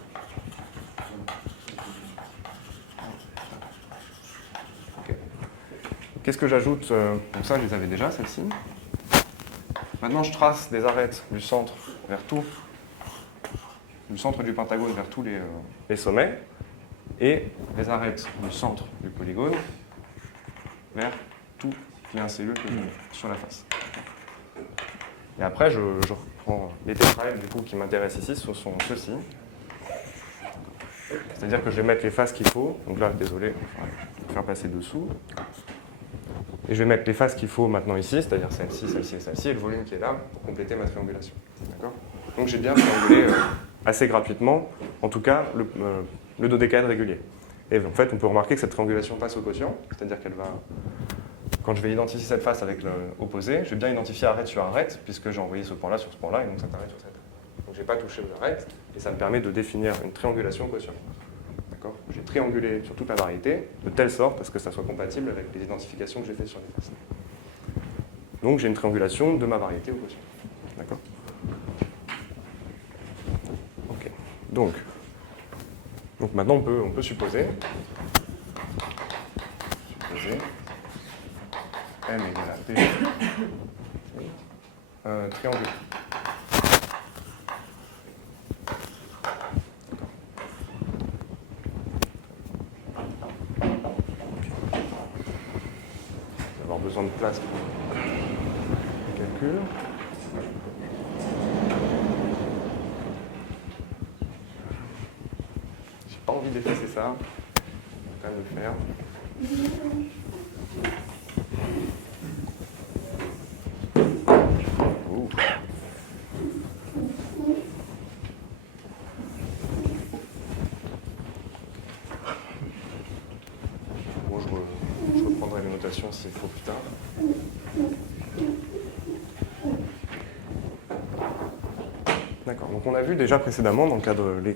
Okay. Qu'est-ce que j'ajoute ? Donc ça, je les avais déjà, celles-ci. Maintenant, je trace des arêtes du centre vers tout, du centre du pentagone vers tous les sommets, et des arêtes du centre du polygone vers toutes les 1 cellules que j'ai sur la face. Et après, je reprends les tétraèdres du coup qui m'intéressent ici, ce sont ceux-ci. C'est-à-dire que je vais mettre les faces qu'il faut. Donc là, désolé, je vais faire passer dessous. Et je vais mettre les faces qu'il faut maintenant ici, c'est-à-dire celle-ci, celle-ci et celle-ci, et le volume qui est là pour compléter ma triangulation. D'accord ? Donc j'ai bien triangulé assez gratuitement, en tout cas, le dodécaèdre régulier. Et en fait, on peut remarquer que cette triangulation passe au quotient, c'est-à-dire qu'elle va, quand je vais identifier cette face avec l'opposé, je vais bien identifier arête sur arête, puisque j'ai envoyé ce point-là sur ce point-là, et donc cette arête sur cette arête. Donc je n'ai pas touché aux arêtes, et ça me permet de définir une triangulation au quotient. D'accord ? J'ai triangulé sur toute la variété, de telle sorte à ce que ça soit compatible avec les identifications que j'ai faites sur les faces. Donc j'ai une triangulation de ma variété au quotient. D'accord? Ok. Donc maintenant on peut supposer M égale à P triangulaire. Avoir besoin de place pour le calcul. J'ai pas envie d'effacer ça. Je vais quand même le faire. Ouh. Bon, je reprendrai les notations s'il faut plus tard. D'accord, donc on a vu déjà précédemment, dans le cadre de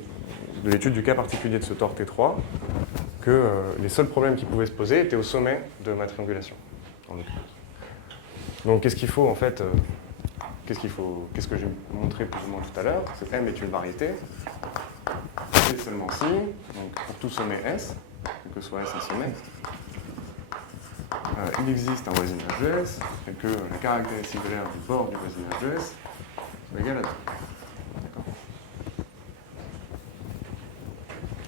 l'étude du cas particulier de ce tore T3, que les seuls problèmes qui pouvaient se poser étaient au sommet de ma triangulation. Donc qu'est-ce qu'il faut en fait qu'est-ce que j'ai montré plus ou moins tout à l'heure? C'est que M est une variété, c'est seulement si, donc pour tout sommet S, quel que soit S un sommet, il existe un voisinage de S, et que la caractéristique de l'aire du bord du voisinage de S est égale à 2.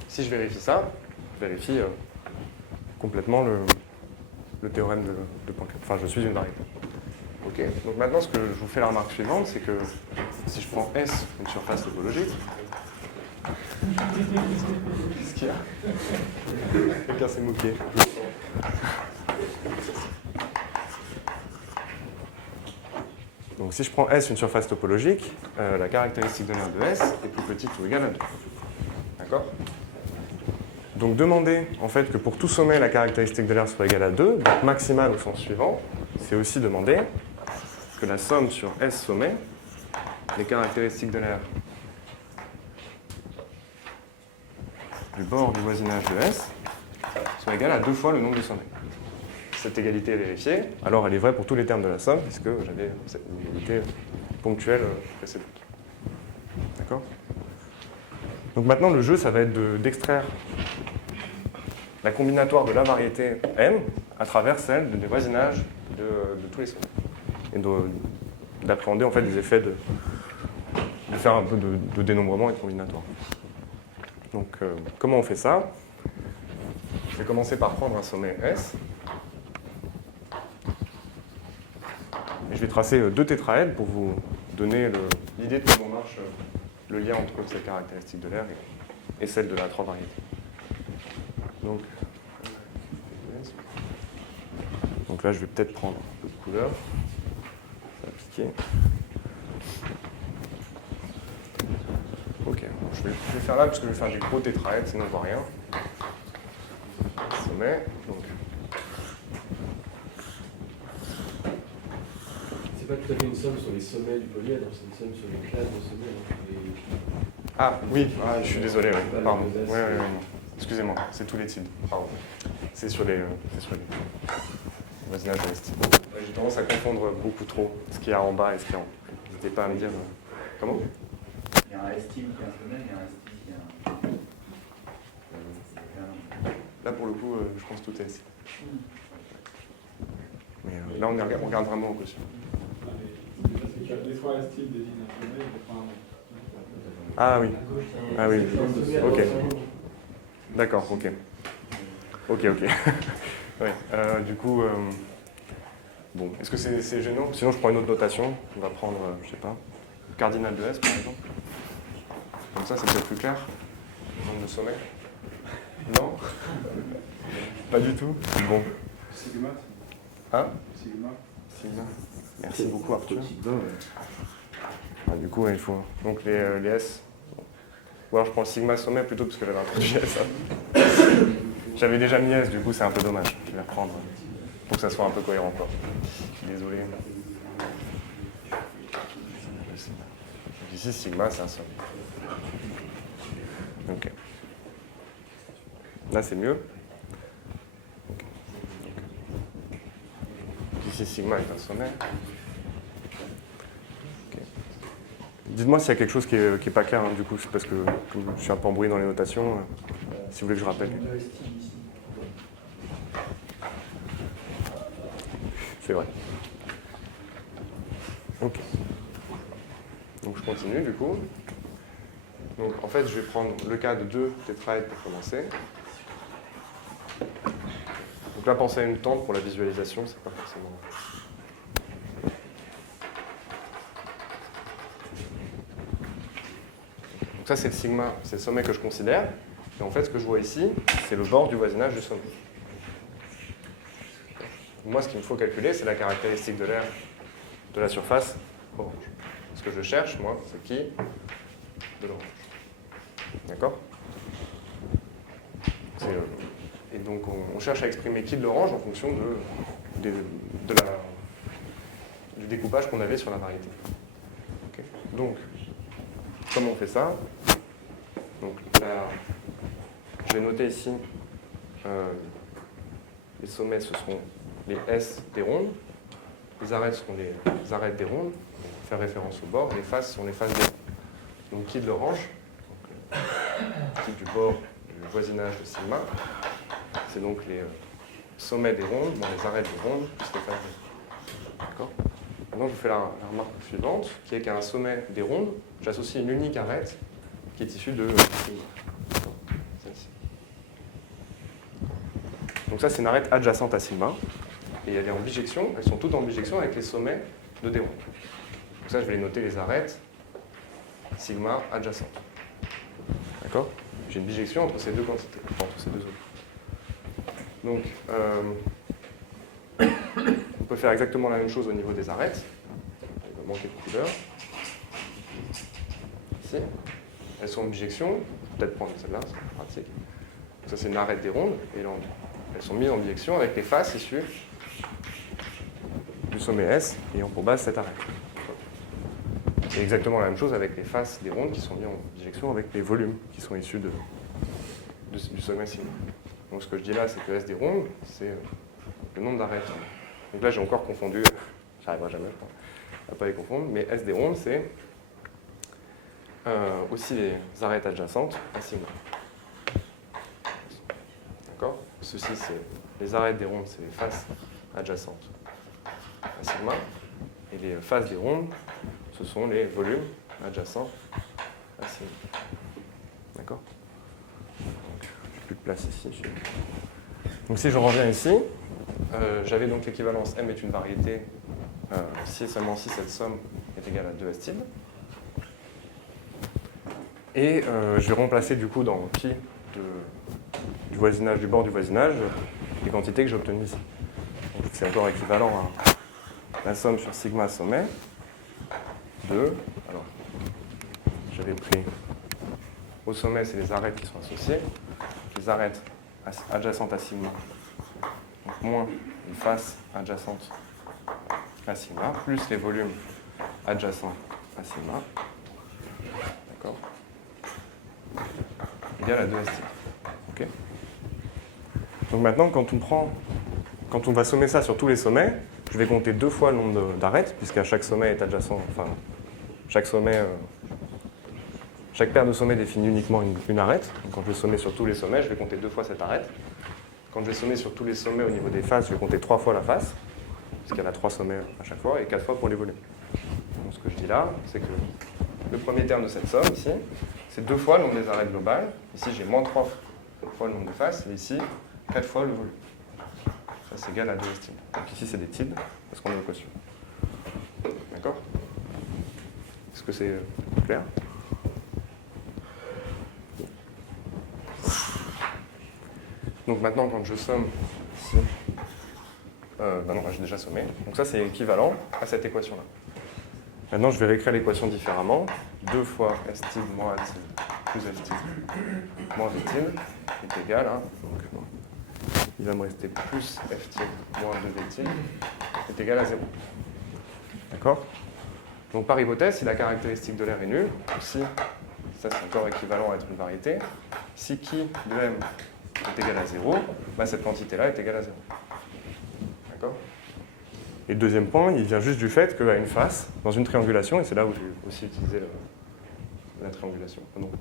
Si je vérifie ça, je vérifie complètement le théorème de Poincaré. Enfin, je suis une variété. Ok. Donc maintenant, ce que je vous fais la remarque suivante, c'est que si je prends S, une surface topologique, qu'est-ce qu'il y a? Quelqu'un s'est moqué. Donc si je prends S, une surface topologique, la caractéristique de l'aire de S est plus petite ou égale à 2. D'accord? Donc demander en fait que pour tout sommet la caractéristique de l'aire soit égale à 2, donc maximale au sens suivant, c'est aussi demander que la somme sur S sommet, les caractéristiques de l'aire du bord du voisinage de S, soit égale à 2 fois le nombre de sommets. Cette égalité est vérifiée, alors elle est vraie pour tous les termes de la somme, puisque j'avais cette égalité ponctuelle précédente. D'accord? Donc maintenant, le jeu, ça va être d'extraire la combinatoire de la variété M à travers celle des voisinages de tous les sommets. Et d'appréhender en fait les effets de faire un peu de dénombrement et de combinatoire. Donc comment on fait ça? Je vais commencer par prendre un sommet S. Et je vais tracer deux tétraèdres pour vous donner l'idée de comment marche le lien entre cette caractéristique de l'aire et celle de la 3 variétés. Donc là, je vais peut-être prendre un peu de couleur. Ça va piquer. Ok, je vais faire là parce que je vais faire des gros tétraèdres, sinon on ne voit rien. Sommet, donc. C'est pas tout à fait une somme sur les sommets du polyèdre, c'est une somme sur les classes de sommets. Ah oui, je suis désolé, oui. Pardon. Oui. Excusez-moi, c'est tous les types. Pardon. C'est sur les voisinages de S type. J'ai tendance à confondre beaucoup trop ce qu'il y a en bas et ce qu'il y a en haut. N'hésitez pas à me dire. Comment? Il y a un S type qui est un sommet, il y a un S type qui est un... Là, pour le coup, je pense que tout est S. Mais là, on regarde vraiment au quotient. Les 3 S-types désignent un sommet et les 3 un. Ah oui. Ah oui. Ok. D'accord, ok. Ok. Ouais. Du coup, bon, est-ce que c'est gênant? Sinon, je prends une autre notation. On va prendre, je sais pas, le cardinal de S, par exemple. Comme ça, c'est peut-être plus clair. Le nombre de sommets. Non? Pas du tout? Bon. Sigma. Hein? Sigma. Merci beaucoup, Arthur. Ah, du coup, il faut. Donc, les S. Ou alors, je prends sigma sommet plutôt parce que j'avais introduit S. J'avais déjà mis S, du coup, c'est un peu dommage. Je vais reprendre pour que ça soit un peu cohérent encore. Je suis désolé. Donc, ici, sigma, c'est un sommet. Ok. Là, c'est mieux. Okay. ici sigma est un sommet. Ok. Dites-moi s'il y a quelque chose qui est pas clair, hein, du coup, c'est parce que comme je suis un peu embrouillé dans les notations, si vous voulez que je rappelle. C'est vrai. Ok. Donc je continue du coup. Donc en fait je vais prendre le cas de 2 tétraèdres pour commencer. Donc là pensez à une tente pour la visualisation, c'est pas forcément. Donc ça c'est le sigma, c'est le sommet que je considère. Et en fait ce que je vois ici, c'est le bord du voisinage du sommet. Moi ce qu'il me faut calculer, c'est la caractéristique de l'air de la surface orange. Ce que je cherche, moi, c'est qui de l'orange. D'accord? Et donc, on cherche à exprimer qui de l'orange en fonction du découpage qu'on avait sur la variété. Okay. Donc, comment on fait ça? Donc, là, je vais noter ici les sommets, ce seront les S des rondes. Les arêtes seront les arêtes des rondes. On fait référence au bord. Les faces sont les faces des rondes. Donc, qui de l'orange? Qui du bord du voisinage de sigma. C'est donc les sommets des rondes, bon, les arêtes des rondes, plus les faces des rondes. D'accord? Maintenant, je vous fais la remarque suivante, qui est qu'à un sommet des rondes, j'associe une unique arête qui est issue de sigma. Celle-ci. Donc ça, c'est une arête adjacente à sigma. Et elle est en bijection, elles sont toutes en bijection avec les sommets de des rondes. Donc ça, je vais les noter les arêtes sigma adjacentes. D'accord? J'ai une bijection entre ces deux quantités, entre ces deux zones. Donc, on peut faire exactement la même chose au niveau des arêtes. Il va manquer de couleur. Ici, elles sont en bijection. Je vais peut-être prendre celle-là, c'est plus pratique. Donc ça, c'est une arête des rondes. Et là, elles sont mises en bijection avec les faces issues du sommet S ayant pour base cette arête. Et exactement la même chose avec les faces des rondes qui sont mises en bijection avec les volumes qui sont issus du sommet sigma. Donc ce que je dis là, c'est que S des rondes, c'est le nombre d'arêtes. Donc là, j'ai encore confondu, j'arriverai jamais à ne pas les confondre, mais S des rondes, c'est aussi les arêtes adjacentes à sigma. D'accord? Ceci, c'est les arêtes des rondes, c'est les faces adjacentes à sigma. Et les faces des rondes, ce sont les volumes adjacents à sigma. D'accord? J'ai plus de place ici. Donc si je reviens ici, j'avais donc l'équivalence M est une variété si et seulement si cette somme est égale à 2 S tilde. Et je vais remplacer du coup dans pi du voisinage, du bord du voisinage, les quantités que j'ai obtenues ici. Donc c'est encore équivalent à la somme sur sigma sommet de, alors j'avais pris au sommet, c'est les arêtes qui sont associées, les arêtes adjacentes à sigma, donc moins les faces adjacentes à sigma, plus les volumes adjacents à sigma, d'accord, égal à 2 S tilde. Okay. Donc maintenant, quand on va sommer ça sur tous les sommets, je vais compter 2 fois le nombre d'arêtes, puisqu'à chaque sommet est adjacent, enfin, chaque paire de sommets définit uniquement une arête. Donc quand je vais sommer sur tous les sommets, je vais compter 2 fois cette arête. Quand je vais sommer sur tous les sommets au niveau des faces, je vais compter 3 fois la face, puisqu'il y en a 3 sommets à chaque fois, et 4 fois pour les volumes. Donc ce que je dis là, c'est que le premier terme de cette somme, ici, c'est 2 fois le nombre des arêtes globales. Ici, j'ai moins 3 fois le nombre de faces, et ici, 4 fois le volume. Ça, c'est égal à 2 S tilde. Donc ici, c'est des tildes, parce qu'on est au quotient. D'accord? Est-ce que c'est clair? Donc maintenant, quand je somme ici, non, j'ai déjà sommé. Donc ça, c'est équivalent à cette équation-là. Maintenant, je vais réécrire l'équation différemment. 2 fois S tilde moins A tilde plus F tilde moins V tilde est égal à... Donc, il va me rester plus F tilde moins 2V tilde est égal à 0. D'accord? Donc par hypothèse, si la caractéristique de l'air est nulle, si ça c'est encore équivalent à être une variété, si qui de M est égal à 0, bah cette quantité-là est égale à 0. D'accord? Et le deuxième point, il vient juste du fait qu'à une face, dans une triangulation, et c'est là où j'ai aussi utilisé la triangulation, non.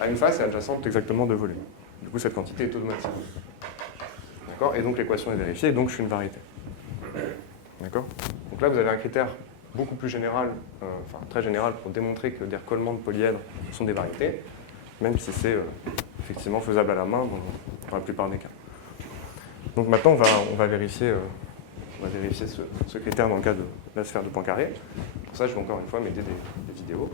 À une face est adjacente exactement de volume. Du coup, cette quantité est automatique. D'accord? Et donc l'équation est vérifiée, et donc je suis une variété. D'accord? Donc là, vous avez un critère beaucoup plus général, enfin très général, pour démontrer que des recollements de polyèdres sont des variétés, même si c'est effectivement faisable à la main dans la plupart des cas. Donc maintenant, on va vérifier ce critère dans le cas de la sphère de Poincaré. Pour ça, je vais encore une fois m'aider des vidéos.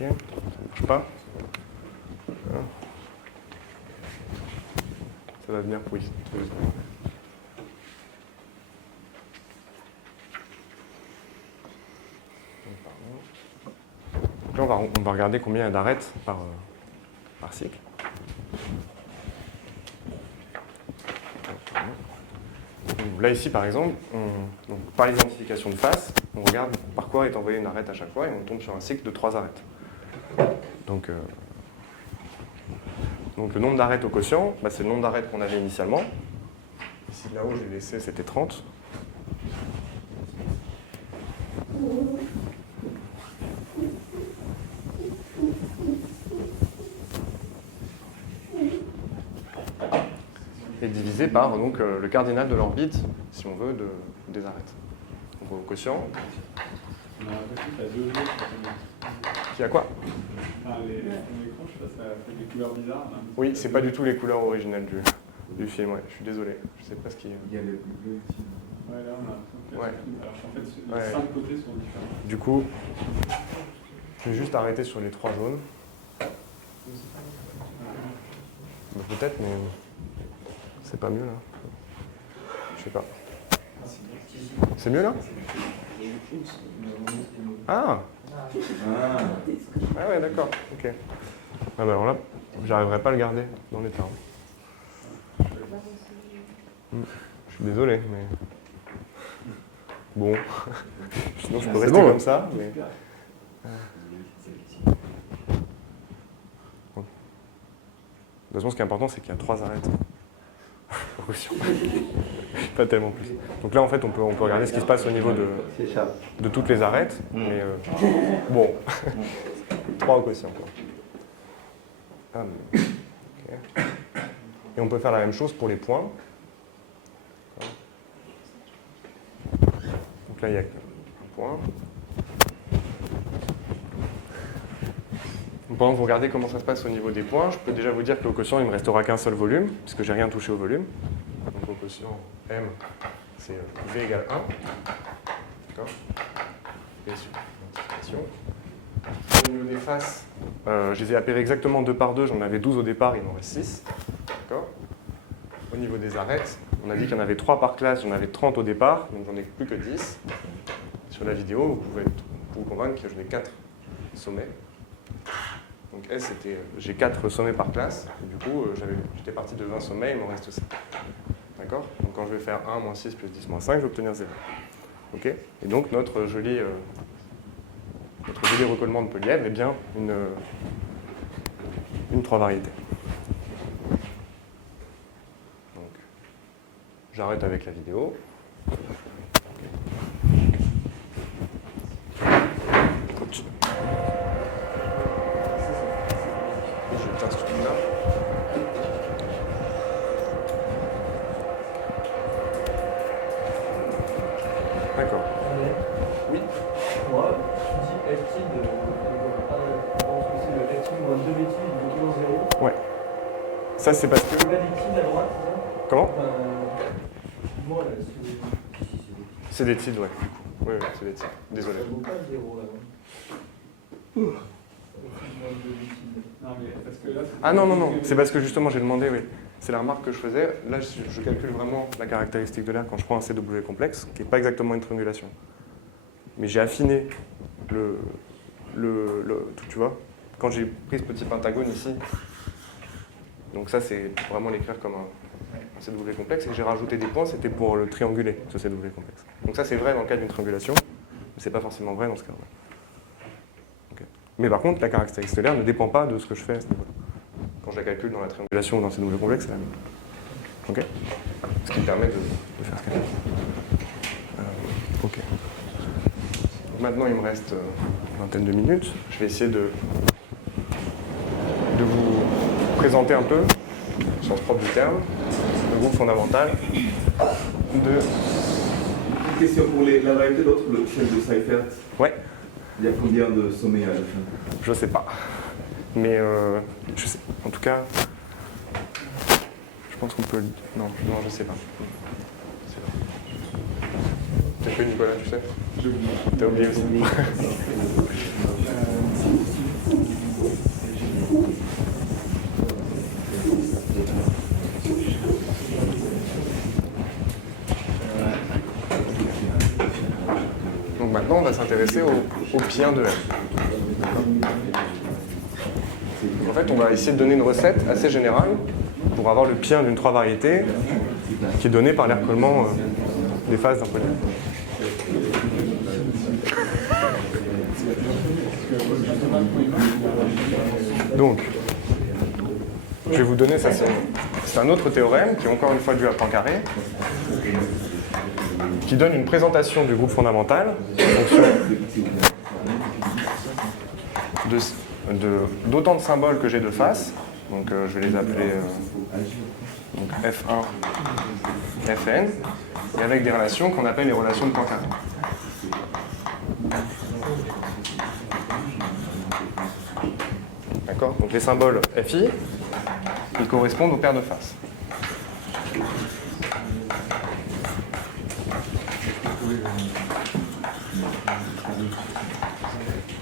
Ok, ça ne marche pas. Ça va venir, oui. Donc là, on va regarder combien il y a d'arêtes par cycle. Là, ici, par exemple, donc, par l'identification de face, on regarde par quoi est envoyée une arête à chaque fois et on tombe sur un cycle de 3 arêtes. Donc le nombre d'arêtes au quotient, bah, c'est le nombre d'arêtes qu'on avait initialement. Ici, là-haut, j'ai laissé, c'était 30. Et divisé par donc, le cardinal de l'orbite, si on veut, des arêtes. Donc au quotient. On a l'impression qu'il y a 2 jours. Qui a quoi? L'écran, je sais pas, ça fait des couleurs bizarres. Là. Oui, c'est pas du tout les couleurs originales du film, ouais. Je suis désolé. Je sais pas ce qui. Il y a les plus bleus ici. Ouais, là, on a l'impression qu'il y a Ouais. Alors qu'en fait, les Ouais. 5 côtés sont différents. Du coup, je vais juste arrêter sur les 3 jaunes. Bah, peut-être, mais c'est pas mieux là. Je sais pas. C'est mieux là? Ah! Ah ouais, d'accord. Ok. Ah bah alors là, j'arriverai pas à le garder dans l'état. Je suis désolé, mais bon. Sinon, je peux rester comme ça. Mais... Bon. De toute façon, ce qui est important, c'est qu'il y a 3 arêtes. Pas tellement plus. Donc là, en fait, on peut regarder ce qui se passe au niveau de toutes les arêtes. Mais bon, 3 au quotient. Quoi. Ah, mais... okay. Et on peut faire la même chose pour les points. Donc là, il y a un point. Donc, pendant que vous regardez comment ça se passe au niveau des points, je peux déjà vous dire qu'au quotient, il ne me restera qu'un seul volume, puisque j'ai rien touché au volume. Donc au quotient M, c'est V égale 1. D'accord. Et sur l'identification. Au niveau des faces, je les ai appairés exactement 2 par 2, j'en avais 12 au départ, il m'en reste 6. D'accord. Au niveau des arêtes, on a dit qu'il y en avait 3 par classe, j'en avais 30 au départ, donc j'en ai plus que 10. Sur la vidéo, vous pouvez vous convaincre que j'en ai 4 sommets. Donc S, c'était, j'ai 4 sommets par classe, et du coup, j'étais parti de 20 sommets, il m'en reste 5. D'accord? Donc quand je vais faire 1, moins 6, plus 10, moins 5, je vais obtenir 0. Ok? Et donc notre joli recollement de polyèdre est bien une 3 variétés. Donc, j'arrête avec la vidéo. Continue. Et je tiens ce truc-là. D'accord. Oui. Moi, tu dis F tilde, je pense que c'est le F tilde moins 2 bêtises, du coup 0. Ouais. Ça, c'est parce que. Tu mets des tildes à droite, c'est ça? Comment? Moi, là, C'est des tildes, ouais. Oui, c'est des tildes. Désolé. ça vaut pas 0 là. Non, mais parce que là, Ah non, c'est parce que justement j'ai demandé, oui. C'est la remarque que je faisais. Là, je calcule vraiment la caractéristique de l'air quand je prends un CW complexe, qui n'est pas exactement une triangulation. Mais j'ai affiné le tu vois, quand j'ai pris ce petit pentagone ici, donc ça c'est pour vraiment l'écrire comme un CW complexe, et que j'ai rajouté des points, c'était pour le trianguler, ce CW complexe. Donc ça c'est vrai dans le cas d'une triangulation, mais c'est pas forcément vrai dans ce cas-là. Okay. Mais par contre, la caractéristique stellaire ne dépend pas de ce que je fais à ce niveau-là. Quand je la calcule dans la triangulation ou dans le CW complexe, c'est la même. Ok. Ce qui me permet de faire ce qu'elle fait. Ok. Donc maintenant, il me reste une vingtaine de minutes. Je vais essayer de vous présenter un peu, au sens propre du terme, le groupe fondamental de... Une question pour la variété d'autres, le chaîne de Seifert. Ouais. Il y a combien de sommets à la fin? Je sais pas. Mais je sais. En tout cas, je pense qu'on peut... Non, je sais pas. T'as fait Nicolas, tu sais? T'as oublié aussi. Donc maintenant, on va s'intéresser au pi1 de f. En fait, on va essayer de donner une recette assez générale pour avoir le pi1 d'une 3 variétés qui est donné par l'ercollement des phases d'un polymère. Donc, je vais vous donner ça. C'est un autre théorème qui est encore une fois dû à Poincaré, qui donne une présentation du groupe fondamental en fonction d'autant de symboles que j'ai de face. Donc je vais les appeler donc F1, Fn, et avec des relations qu'on appelle les relations de Poincaré. D'accord? Donc les symboles Fi, ils correspondent aux paires de faces.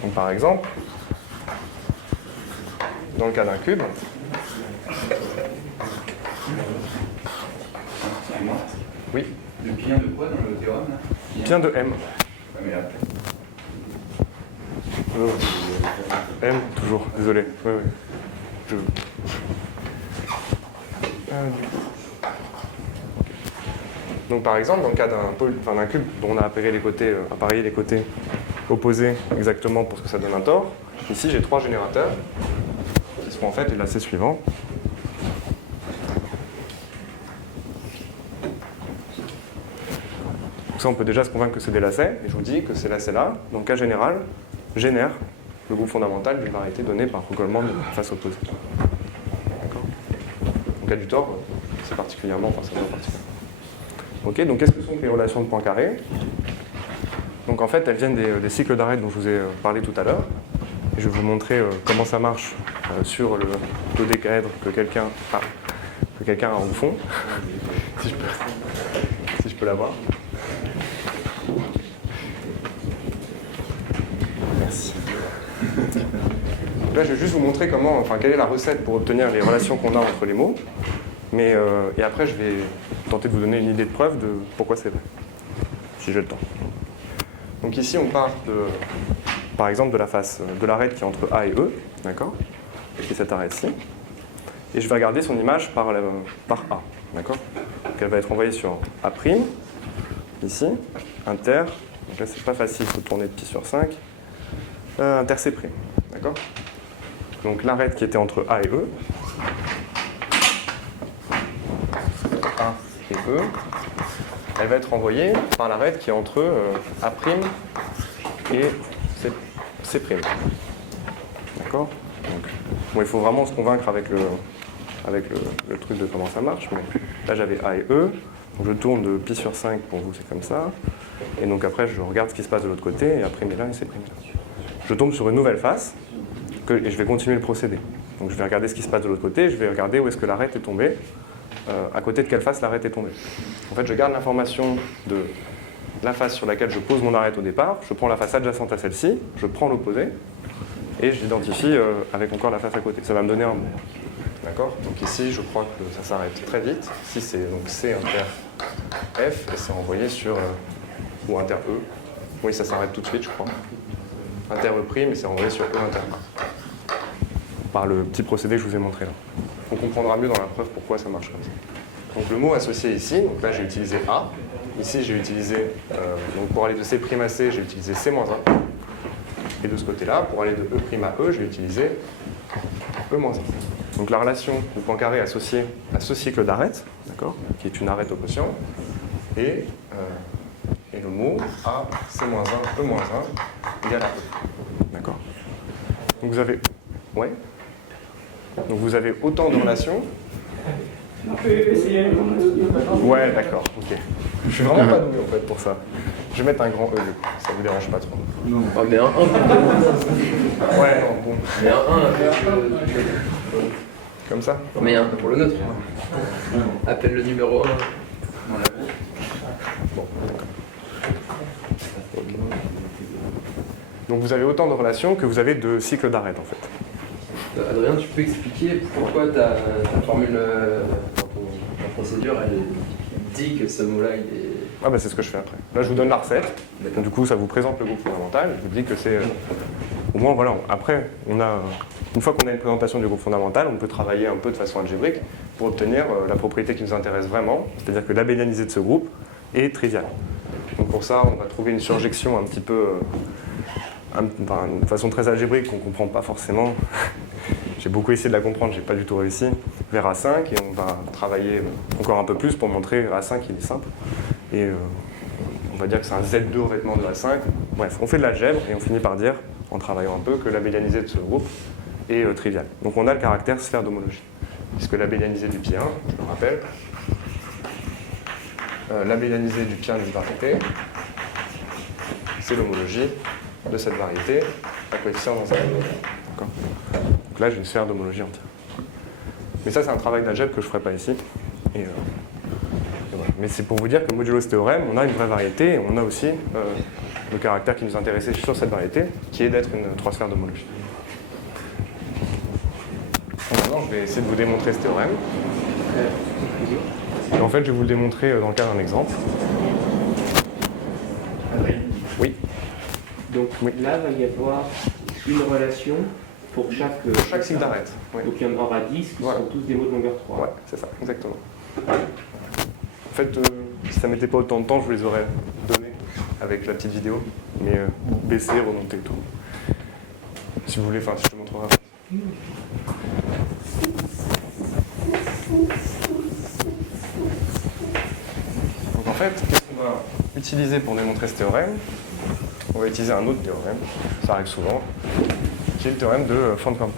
Donc par exemple, dans le cas d'un cube, oui. Le pi1 de quoi dans le théorème là? Pi1 de M. Ouais, mais là. M, toujours, désolé. Oui, oui. Donc par exemple, dans le cas d'un cube dont on a appareillé les côtés opposés exactement pour ce que ça donne un tore, ici j'ai 3 générateurs qui seront en fait les lacets suivants. Donc ça on peut déjà se convaincre que c'est des lacets, et je vous dis que ces lacets-là, dans le cas général, génèrent le groupe fondamental d'une variété donnée par recollement de face opposée. D'accord? Dans le cas du tore, c'est particulièrement, enfin c'est particulièrement. Ok, donc qu'est-ce que sont les relations de Poincaré? Donc en fait, elles viennent des cycles d'arrêt dont je vous ai parlé tout à l'heure. Et je vais vous montrer comment ça marche sur le dodécaèdre que quelqu'un a au fond, si je peux l'avoir. Merci. Là, je vais juste vous montrer quelle est la recette pour obtenir les relations qu'on a entre les mots. Et après, je vais tenter de vous donner une idée de preuve de pourquoi c'est vrai, si j'ai le temps. Donc ici, on part par exemple de la face de l'arête qui est entre A et E, d'accord, qui est cette arête-ci. Et je vais regarder son image par A, d'accord. Donc elle va être envoyée sur A', ici, inter, donc là c'est pas facile, il faut tourner de pi sur 5, inter C', d'accord. Donc l'arête qui était entre A et E, A et E, elle va être envoyée par l'arête qui est entre A' et C'. D'accord? Donc, bon, il faut vraiment se convaincre avec le truc de comment ça marche. Mais là, j'avais A et E. Donc, je tourne de pi sur 5, pour vous, c'est comme ça. Et donc après, je regarde ce qui se passe de l'autre côté, et A' est là, et C' est là. Je tombe sur une nouvelle face, et je vais continuer le procédé. Donc, je vais regarder ce qui se passe de l'autre côté, et je vais regarder où est-ce que l'arête est tombée, à côté de quelle face l'arête est tombée. En fait, je garde l'information de la face sur laquelle je pose mon arête au départ, je prends la face adjacente à celle-ci, je prends l'opposé, et je l'identifie avec encore la face à côté. Ça va me donner un mot. D'accord? Donc ici, je crois que ça s'arrête très vite. Ici, c'est donc C inter F, et c'est envoyé sur... ou inter E. Oui, ça s'arrête tout de suite, je crois. interrepris, mais c'est renvoyé sur E inter A. Par le petit procédé que je vous ai montré là. On comprendra mieux dans la preuve pourquoi ça marche comme ça. Donc le mot associé ici, donc là j'ai utilisé A. Ici j'ai utilisé, donc pour aller de C' à C, j'ai utilisé C-1. Et de ce côté-là, pour aller de E' à E, j'ai utilisé E-1. Donc la relation de Poincaré associée à ce cycle d'arête, d'accord, qui est une arête au quotient, et le mot A, C-1, E-1 égale à E. D'accord. Donc vous avez... Ouais. Donc vous avez autant de relations. Ouais, d'accord, ok. Je suis vraiment pas doué en fait pour ça. Je vais mettre un grand E, ça vous dérange pas trop. Non. Ah, mais un 1 pour Ouais, non, bon. Mais un 1 avec Comme ça. Mais un pour le nôtre. Appelle le numéro 1. Bon, d'accord. Donc vous avez autant de relations que vous avez de cycles d'arête en fait. Adrien, tu peux expliquer pourquoi ta formule dans ta procédure, elle dit que ce mot-là, il est... Ah bah c'est ce que je fais après. Là je vous donne la recette, donc, du coup ça vous présente le groupe fondamental, je vous dis que c'est... au moins voilà, après, une fois qu'on a une présentation du groupe fondamental, on peut travailler un peu de façon algébrique pour obtenir la propriété qui nous intéresse vraiment, c'est-à-dire que l'abélianisé de ce groupe est trivial. Donc pour ça, on va trouver une surjection un petit peu... de façon très algébrique qu'on ne comprend pas forcément. J'ai beaucoup essayé de la comprendre, j'ai pas du tout réussi, vers A5, et on va travailler encore un peu plus pour montrer A5 il est simple. Et on va dire que c'est un Z2 revêtement de A5. Bref, on fait de l'algèbre et on finit par dire, en travaillant un peu, que l'abélianisé de ce groupe est trivial. Donc on a le caractère sphère d'homologie, puisque l'abélianisé du pi1, je le rappelle, l'abélianisé du pi1 d'une variété, c'est l'homologie de cette variété à coefficient dans un domaine. D'accord. Donc là, j'ai une sphère d'homologie entière. Mais ça, c'est un travail d'algèbre que je ne ferai pas ici. Et voilà. Mais c'est pour vous dire que modulo ce théorème, on a une vraie variété et on a aussi le caractère qui nous intéressait sur cette variété, qui est d'être une 3 sphères d'homologie. Maintenant, je vais essayer de vous démontrer ce théorème. Et en fait, je vais vous le démontrer dans le cas d'un exemple. Oui. Donc là, il va y avoir une relation pour chaque cycle d'arête. Oui. Donc il y en aura 10 qui sont tous des mots de longueur 3. Ouais, c'est ça, exactement. En fait, si ça mettait pas autant de temps, je vous les aurais donnés avec la petite vidéo. Mais baisser, remonter et tout. Si vous voulez, enfin, si je te montrerai. Donc en fait, qu'est-ce qu'on va utiliser pour démontrer ce théorème? On va utiliser un autre théorème, ça arrive souvent, qui est le théorème de Van Kampen.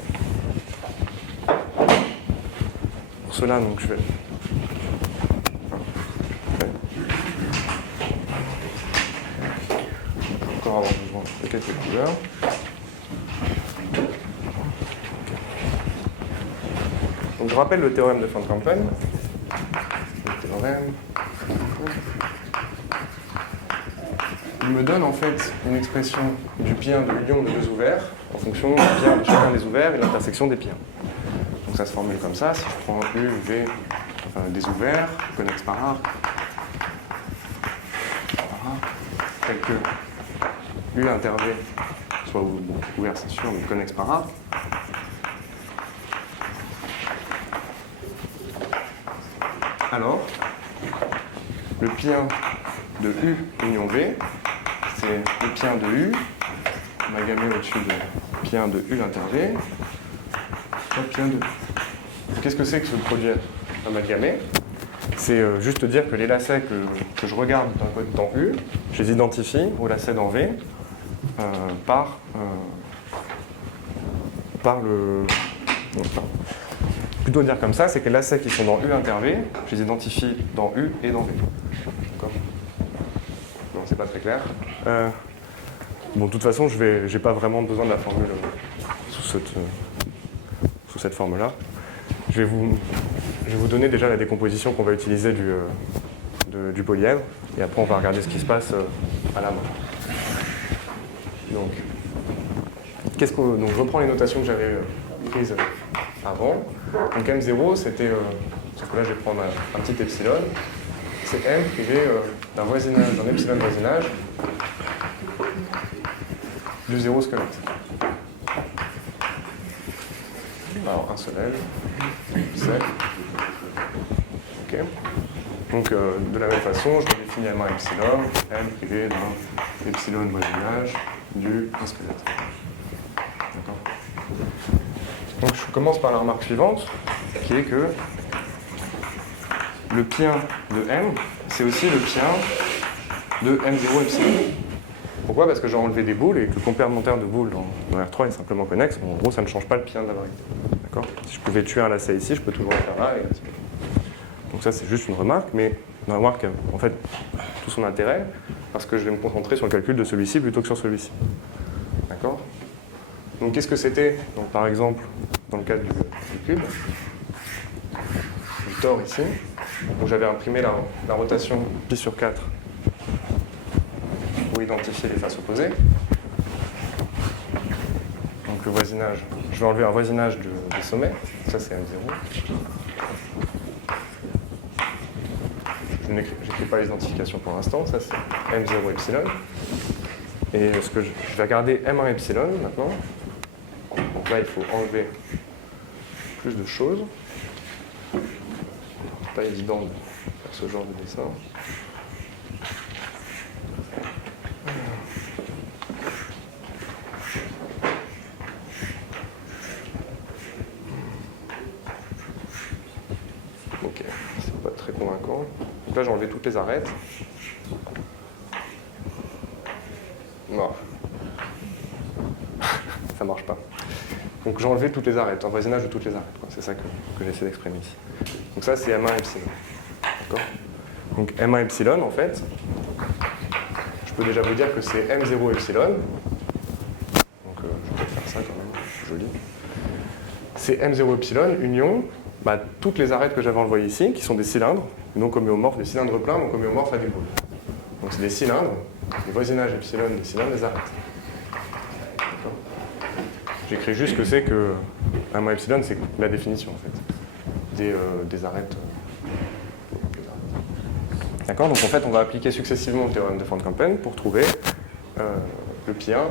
Pour cela, donc, je vais... Encore avoir besoin de quelques couleurs. Donc je rappelle le théorème de Van Kampen. Le théorème... Il me donne en fait une expression du pi1 de l'union de deux ouverts en fonction du pi1 de chacun des ouverts et l'intersection des pi1. Donc ça se formule comme ça, si je prends U, V, des ouverts, connexes par arc, tel que U inter V, soit ouvert c'est sûr, mais connexe par arc. Alors, le pi1 de U union V, c'est le pi1 de U, amalgamé au-dessus de pi1 de U inter V, pi1 de U. Qu'est-ce que c'est que ce produit amalgamé? C'est juste dire que les lacets que je regarde d'un côté dans U, je les identifie aux lacets dans V par le... Non, plutôt dire comme ça, c'est que les lacets qui sont dans U inter V, je les identifie dans U et dans V. D'accord? Non, c'est pas très clair. Bon, de toute façon, je n'ai pas vraiment besoin de la formule sous cette forme-là. Je vais vous donner déjà la décomposition qu'on va utiliser du polyèdre, et après on va regarder ce qui se passe à la main. Donc je reprends les notations que j'avais prises avant. Donc M0, c'était, sauf que là je vais prendre un petit epsilon, c'est M privé d'un voisinage, d'un epsilon voisinage du zéro squelette. Alors un seul L, c'est. Ok. Donc de la même façon, je redéfinis M1 epsilon, M privé d'un epsilon voisinage du squelette. D'accord. Donc je commence par la remarque suivante, qui est que le pien de M, c'est aussi le pien de M0 epsilon. Pourquoi? Parce que j'ai enlevé des boules et que le complémentaire de boules dans R3 est simplement connexe. En gros, ça ne change pas le pien de la variété. D'accord? Si je pouvais tuer un lacet ici, je peux toujours le faire là. Donc ça, c'est juste une remarque, mais une remarque, en fait, tout son intérêt, parce que je vais me concentrer sur le calcul de celui-ci plutôt que sur celui-ci. D'accord? Donc qu'est-ce que c'était, par exemple, dans le cas du cube, du tore ici, où j'avais imprimé la rotation pi sur 4 pour identifier les faces opposées. Donc le voisinage, je vais enlever un voisinage des sommets, ça c'est M0. Je n'écris pas les identifications pour l'instant, ça c'est M0 epsilon. Et ce que je vais regarder M1 epsilon maintenant. Donc là il faut enlever plus de choses. C'est pas évident de faire ce genre de dessin. Ok, c'est pas très convaincant. Donc là j'ai enlevé toutes les arêtes. Non. Ça marche pas. Donc j'ai enlevé toutes les arêtes, un voisinage de toutes les arêtes. C'est ça que j'essaie d'exprimer ici. Donc ça c'est M1 epsilon. D'accord ? Donc M1 epsilon en fait, je peux déjà vous dire que c'est M0 epsilon. Donc je vais peut-être faire ça quand même, joli. C'est M0 epsilon, union, toutes les arêtes que j'avais envoyées ici, qui sont des cylindres, non homéomorphes, des cylindres pleins, non homéomorphes à des boules. Donc c'est des cylindres, des voisinages epsilon des cylindres, des arêtes. J'écris juste que c'est que M1 epsilon, c'est la définition en fait, des arêtes. D'accord? Donc en fait, on va appliquer successivement le théorème de Van Kampen pour trouver le pien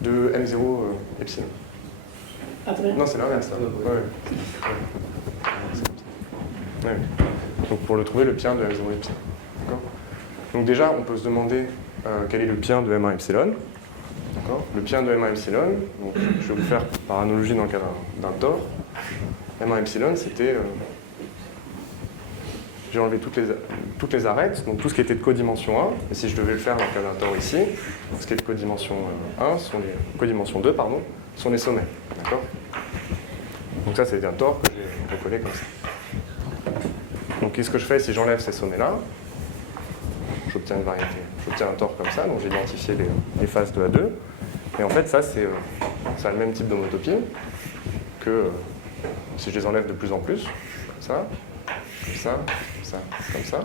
de M0 epsilon. Non, c'est l'inverse là. Ouais. Ouais. Donc pour le trouver, le pien de M0 epsilon. D'accord? Donc déjà, on peut se demander quel est le pien de M1 epsilon. Le pien de M1 epsilon, donc je vais vous faire par analogie dans le cas d'un tore. M1 epsilon, c'était. J'ai enlevé toutes les arêtes, donc tout ce qui était de codimension 1. Et si je devais le faire dans le cas d'un tore ici, ce qui est de codimension 1, codimension 2, pardon, sont les sommets. D'accord? Donc ça, c'est un tore que j'ai recollé comme ça. Donc qu'est-ce que je fais si j'enlève ces sommets-là? J'obtiens une variété. J'obtiens un tore comme ça, donc j'ai identifié les faces de A2. Et en fait, ça a le même type d'homotopie que si je les enlève de plus en plus, comme ça, comme ça, comme ça, comme ça.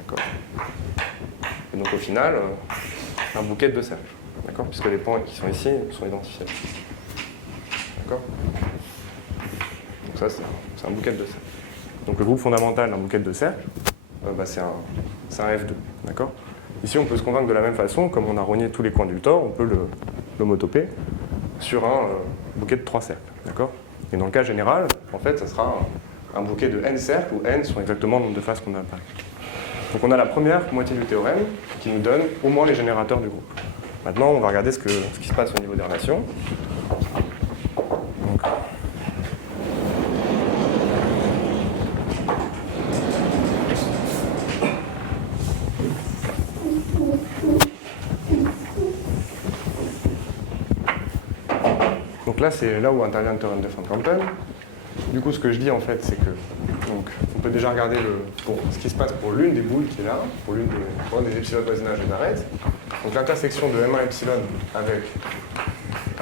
D'accord. Et donc au final, un bouquet de cercles. D'accord, puisque les points qui sont ici sont identifiés. D'accord. Donc ça, c'est un bouquet de cercles. Donc le groupe fondamental d'un bouquet de cercles, c'est un F2. D'accord. Ici, on peut se convaincre de la même façon, comme on a rogné tous les coins du tore, on peut l'homotoper sur un bouquet de 3 cercles. D'accord. Et dans le cas général, en fait, ça sera un bouquet de n cercles, où n sont exactement le nombre de faces qu'on a apparu. Donc on a la première moitié du théorème qui nous donne au moins les générateurs du groupe. Maintenant, on va regarder ce qui se passe au niveau des relations. Donc là, c'est là où intervient le théorème de Van Kampen. Du coup, ce que je dis en fait, c'est que on peut déjà regarder ce qui se passe pour l'une des boules qui est là, pour un des epsilon voisinages d'une arête. Donc l'intersection de M1 epsilon avec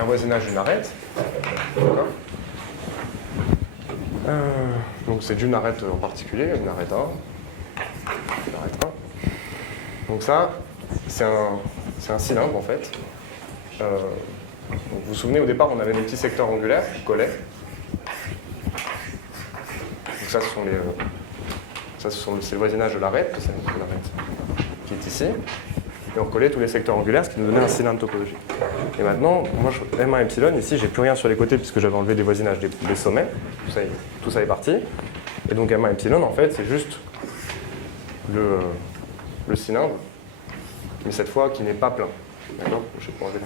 un voisinage d'une arête. D'accord. Donc c'est d'une arête en particulier, une arête 1. Une arête 1. Donc ça, c'est un cylindre en fait. Donc vous vous souvenez, au départ, on avait des petits secteurs angulaires qui collaient. Donc ça, c'est le voisinage de l'arête, c'est l'arête qui est ici. Et on recollait tous les secteurs angulaires, ce qui nous donnait un cylindre topologique. Et maintenant, moi, M1 epsilon, ici, j'ai plus rien sur les côtés puisque j'avais enlevé des voisinages des sommets. Tout ça est parti. Et donc M1 epsilon, en fait, c'est juste le cylindre, mais cette fois qui n'est pas plein. D'accord? Je vais enlever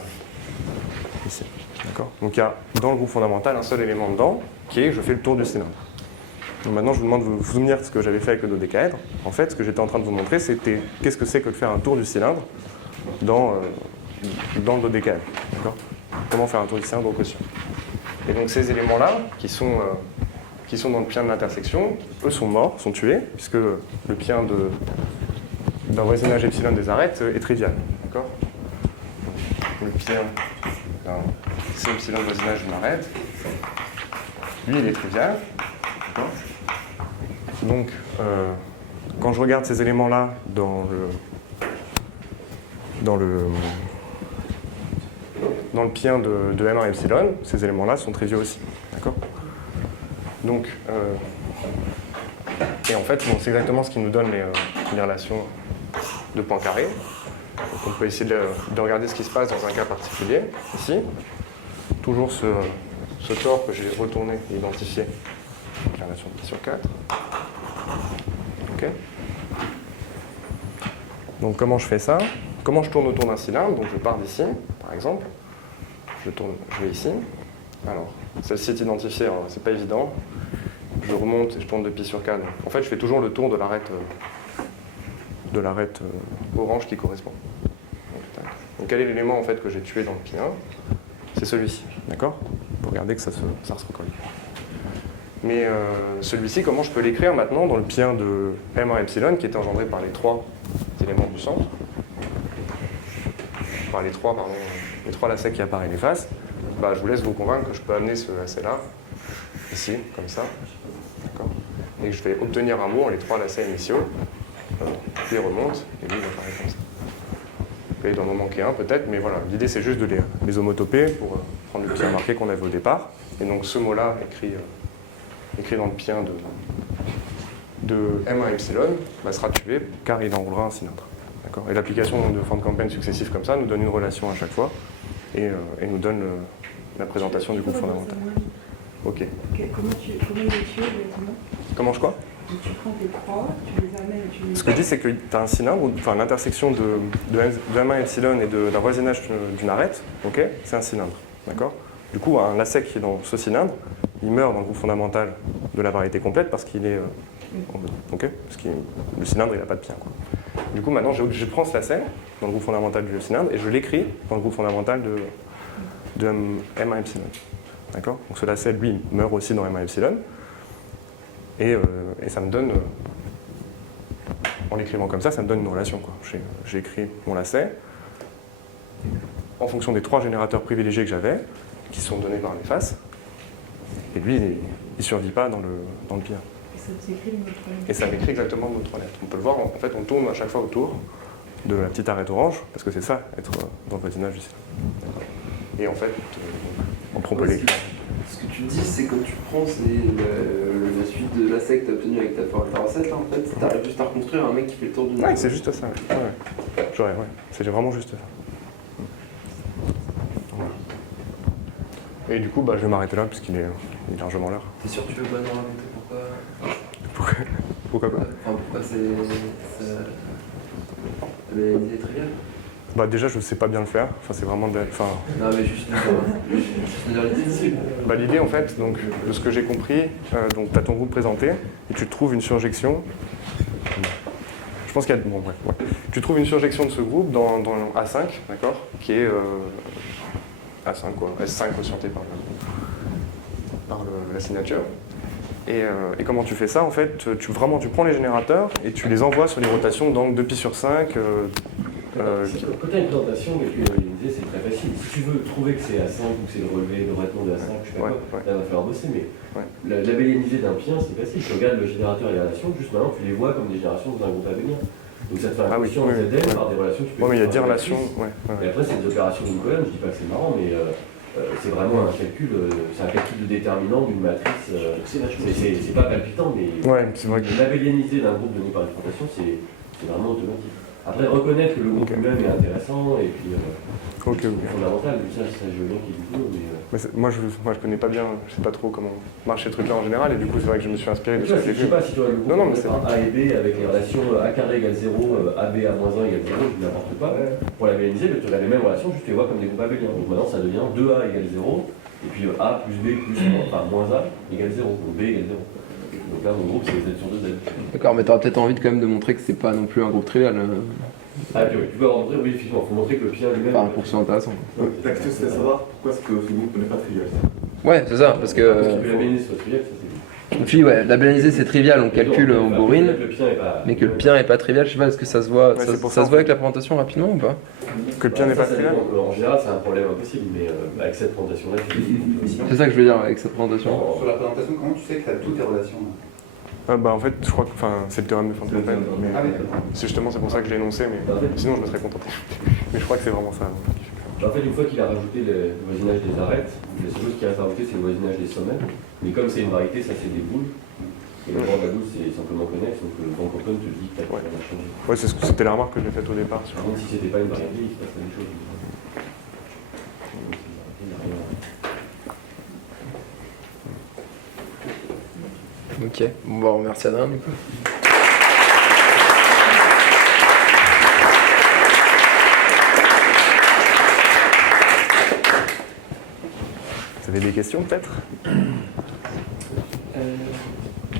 ici. D'accord? Donc il y a dans le groupe fondamental un seul élément dedans, qui est je fais le tour du cylindre. Donc maintenant je vous demande de vous souvenir de ce que j'avais fait avec le dodécaèdre. En fait, ce que j'étais en train de vous montrer, c'était qu'est-ce que c'est que de faire un tour du cylindre dans le dodécaèdre. D'accord? Comment faire un tour du cylindre au quotient. Et donc ces éléments-là, qui sont dans le pien de l'intersection, eux sont morts, sont tués, puisque le pien d'un voisinage epsilon des arêtes est trivial. D'accord? Le pien d'un C epsilon voisinage d'une arête, lui il est trivial. D'accord? Donc quand je regarde ces éléments-là dans le pien de M1 epsilon, ces éléments-là sont triviaux aussi. D'accord? Donc, et en fait, bon, c'est exactement ce qui nous donne les relations de Poincaré. Donc on peut essayer de regarder ce qui se passe dans un cas particulier, ici. Toujours ce tore que j'ai retourné et identifié. La relation de pi sur 4. OK. Donc comment je fais ça? Comment je tourne autour d'un cylindre? Donc je pars d'ici, par exemple. Je vais ici. Alors, celle-ci est identifiée, alors c'est pas évident. Je remonte et je tourne de pi sur 4. En fait, je fais toujours le tour de l'arête orange qui correspond. Donc quel est l'élément en fait que j'ai tué dans le pi 1? C'est celui-ci, d'accord? Pour regarder que ça se recolle. Mais celui-ci, comment je peux l'écrire maintenant dans le pi 1 de M1 epsilon qui est engendré par les trois éléments du centre? Par les trois lacets qui apparaissent les faces. Bah, je vous laisse vous convaincre que je peux amener ce lacet-là, ici, comme ça, d'accord? Et que je vais obtenir un mot en les trois lacets initiaux, puis il remonte, et lui il apparaît comme ça. Là, il doit m'en manquer un peut-être, mais voilà, l'idée c'est juste de les homotoper pour prendre le petit marqué qu'on avait au départ. Et donc ce mot-là, écrit dans le pi 1 de M1 epsilon, sera tué car il enroulera un cylindre. D'accord? Et l'application de Van Kampen successifs comme ça nous donne une relation à chaque fois et nous donne la présentation du groupe fondamental. Ok. Comment il est tué exactement? Comment je quoi? Tu prends tes trois, tu les amènes et tu les... Ce que je dis, c'est que tu as un cylindre, enfin l'intersection de M1 epsilon et d'un voisinage d'une arête, ok, c'est un cylindre. D'accord? Du coup, un lacet qui est dans ce cylindre, il meurt dans le groupe fondamental de la variété complète parce qu'il est ok, parce que le cylindre il n'a pas de pien, quoi. Du coup, maintenant, je prends ce lacet dans le groupe fondamental du cylindre et je l'écris dans le groupe fondamental de M1 epsilon. D'accord? Donc ce lacet, lui, meurt aussi dans M1 epsilon. Et ça me donne, en l'écrivant comme ça me donne une relation, quoi. J'ai écrit mon lacet en fonction des trois générateurs privilégiés que j'avais, qui sont donnés par les faces. Et lui, il ne survit pas dans le pi 1. Et ça m'écrit exactement nos trois lettres. On peut le voir, en fait, on tourne à chaque fois autour de la petite arête orange, parce que c'est ça, être dans le voisinage du cylindre. Et en fait, on peut l'écrire. Ce que tu dis, c'est quand tu prends la suite de lacet que tu as obtenu avec ta recette, là, en fait, tu arrives juste à reconstruire un mec qui fait le tour d'une... Ouais, c'est juste ça. Ouais. C'est vraiment juste ça. Voilà. Et du coup, je vais m'arrêter là, puisqu'il est largement l'heure. T'es sûr que tu veux pas nous raconter Pourquoi quoi? Enfin, pourquoi l'idée est triviale? Déjà, je ne sais pas bien le faire. Enfin, c'est vraiment... Non, mais juste l'idée. L'idée, en fait, donc, de ce que j'ai compris, tu as ton groupe présenté et tu trouves une surjection. Je pense qu'il y a... Bon, bref. Ouais. Tu trouves une surjection de ce groupe dans A5, d'accord? Qui est A5, quoi. S5 quotienté par la signature. Et comment tu fais ça? En fait, tu prends les générateurs et tu les envoies sur les rotations d'angle 2π sur 5. Quand tu as une présentation mais tu es organisé, c'est très facile. Si tu veux trouver que c'est A5 ou que c'est le relevé, le règlement de A5, je sais pas quoi, là, il va falloir bosser. Mais la bélianiser d'un pien, c'est facile. Tu regardes le générateur et les relations, juste maintenant, tu les vois comme des générations dans un groupe à venir. Donc ça te fait la question en ZL par des relations que tu peux... mais il y a des relations... Et après, c'est des opérations d'une colonne. Je dis pas que c'est marrant, mais... c'est vraiment un calcul, c'est un calcul de déterminant d'une matrice. C'est pas palpitant, mais c'est vrai que... la bélianiser d'un groupe donné par une rotation, c'est vraiment automatique. Après, reconnaître que le groupe lui-même est intéressant et puis fondamental, ça je veux bien qu'il y ait du boulot. Moi je connais pas bien, je sais pas trop comment marche ces trucs-là en général, et du coup c'est vrai que je me suis inspiré de ce que j'ai Je vu. sais pas si tu vois le groupe Non, mais c'est A et B avec les relations A carré égale 0, AB A moins 1 égale 0, je dis n'importe quoi. Pour la bélianiser, tu as les mêmes relations, juste tu les vois comme des groupes abéliens. Donc maintenant ça devient 2A égale 0, et puis A plus B plus moins A égale 0, ou B égale 0. Donc là mon groupe c'est Z sur 2Z. D'accord, mais tu auras peut-être envie quand même de montrer que c'est pas non plus un groupe trivial. Ah puis oui, tu peux avoir montré, oui effectivement, il faut montrer que le pien lui-même... Enfin, pour que ce soit intéressant. La question c'était de savoir pourquoi est-ce que ce groupe n'est pas trivial. Ouais, c'est ça, parce que... Parce que la bélianisée soit triviale, ça c'est... Et puis ouais, la bélianisée c'est trivial, on calcule, on bourrine, mais que le pien est pas trivial, je sais pas, est-ce que ça se voit, ça se voit avec la présentation rapidement ou pas? Que le pien n'est pas trivial? En général c'est un problème impossible, mais avec cette présentation-là, c'est ça que je veux dire avec cette présentation. Sur la présentation, comment tu sais que tu as toutes tes relations là? En fait, je crois que c'est le théorème de Fontaine, mais c'est pour ça que je l'ai énoncé, mais sinon je me serais contenté. Mais je crois que c'est vraiment ça. En fait, une fois qu'il a rajouté le voisinage des arêtes, la seule chose qu'il reste à rajouter, c'est le voisinage des sommets. Mais comme c'est une variété, ça c'est des boules. Et le bord de la boule, c'est simplement connexe, donc le banc open te dit que tu as changé. Ouais, c'était la remarque que j'ai faite au départ. Même si c'était pas une variété, il se passe la même chose. Ok, bon bah on remercie Adrien du coup. Vous avez des questions peut-être?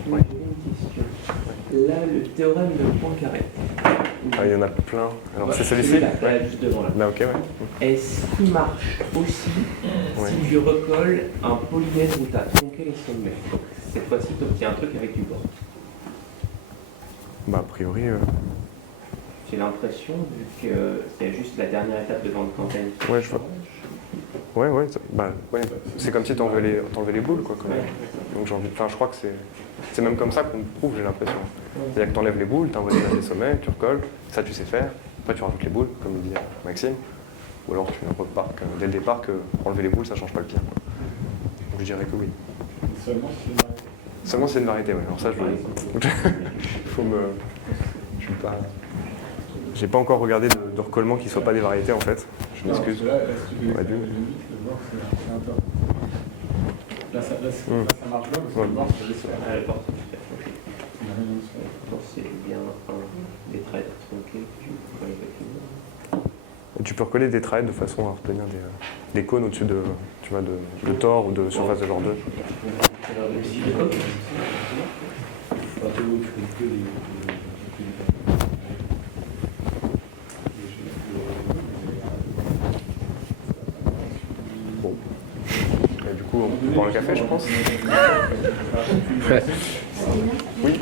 Oui, une question. Là, le théorème de Poincaré. Ah, il y en a plein. Alors c'est celui-ci? Là, juste devant là. Là, ok, ouais. Est-ce qu'il marche aussi si je recolle un polymètre où tu as tronqué les sommets? Donc cette fois-ci, tu obtiens un truc avec du bord. Bah, a priori. J'ai l'impression, vu que c'est juste la dernière étape de Van Canten. Ouais, je vois. Ouais, c'est comme si t'enlevais les boules, quoi. Donc je crois que c'est même comme ça qu'on prouve, j'ai l'impression. C'est-à-dire que t'enlèves les boules, t'envoies des sommets, tu recolles, ça tu sais faire. Après tu rajoutes les boules, comme le dit Maxime. Ou alors tu repars dès le départ que enlever les boules, ça change pas le pire. Donc je dirais que oui. Seulement si c'est une variété. Seulement si c'est une variété, oui. Alors ça, je suis pas... J'ai pas encore regardé de recollement qui ne soit pas des variétés en fait. Je m'excuse. Là, si tu veux le voir, c'est un peu. Là, ça marche bien, parce que le bord, c'est des sphères. C'est bien des traits tronqués, tu peux recoller des traits de façon à obtenir des cônes au-dessus de tore ou de surface de genre 2. Bon. Et du coup, on prend le café, je pense. Ouais. Oui.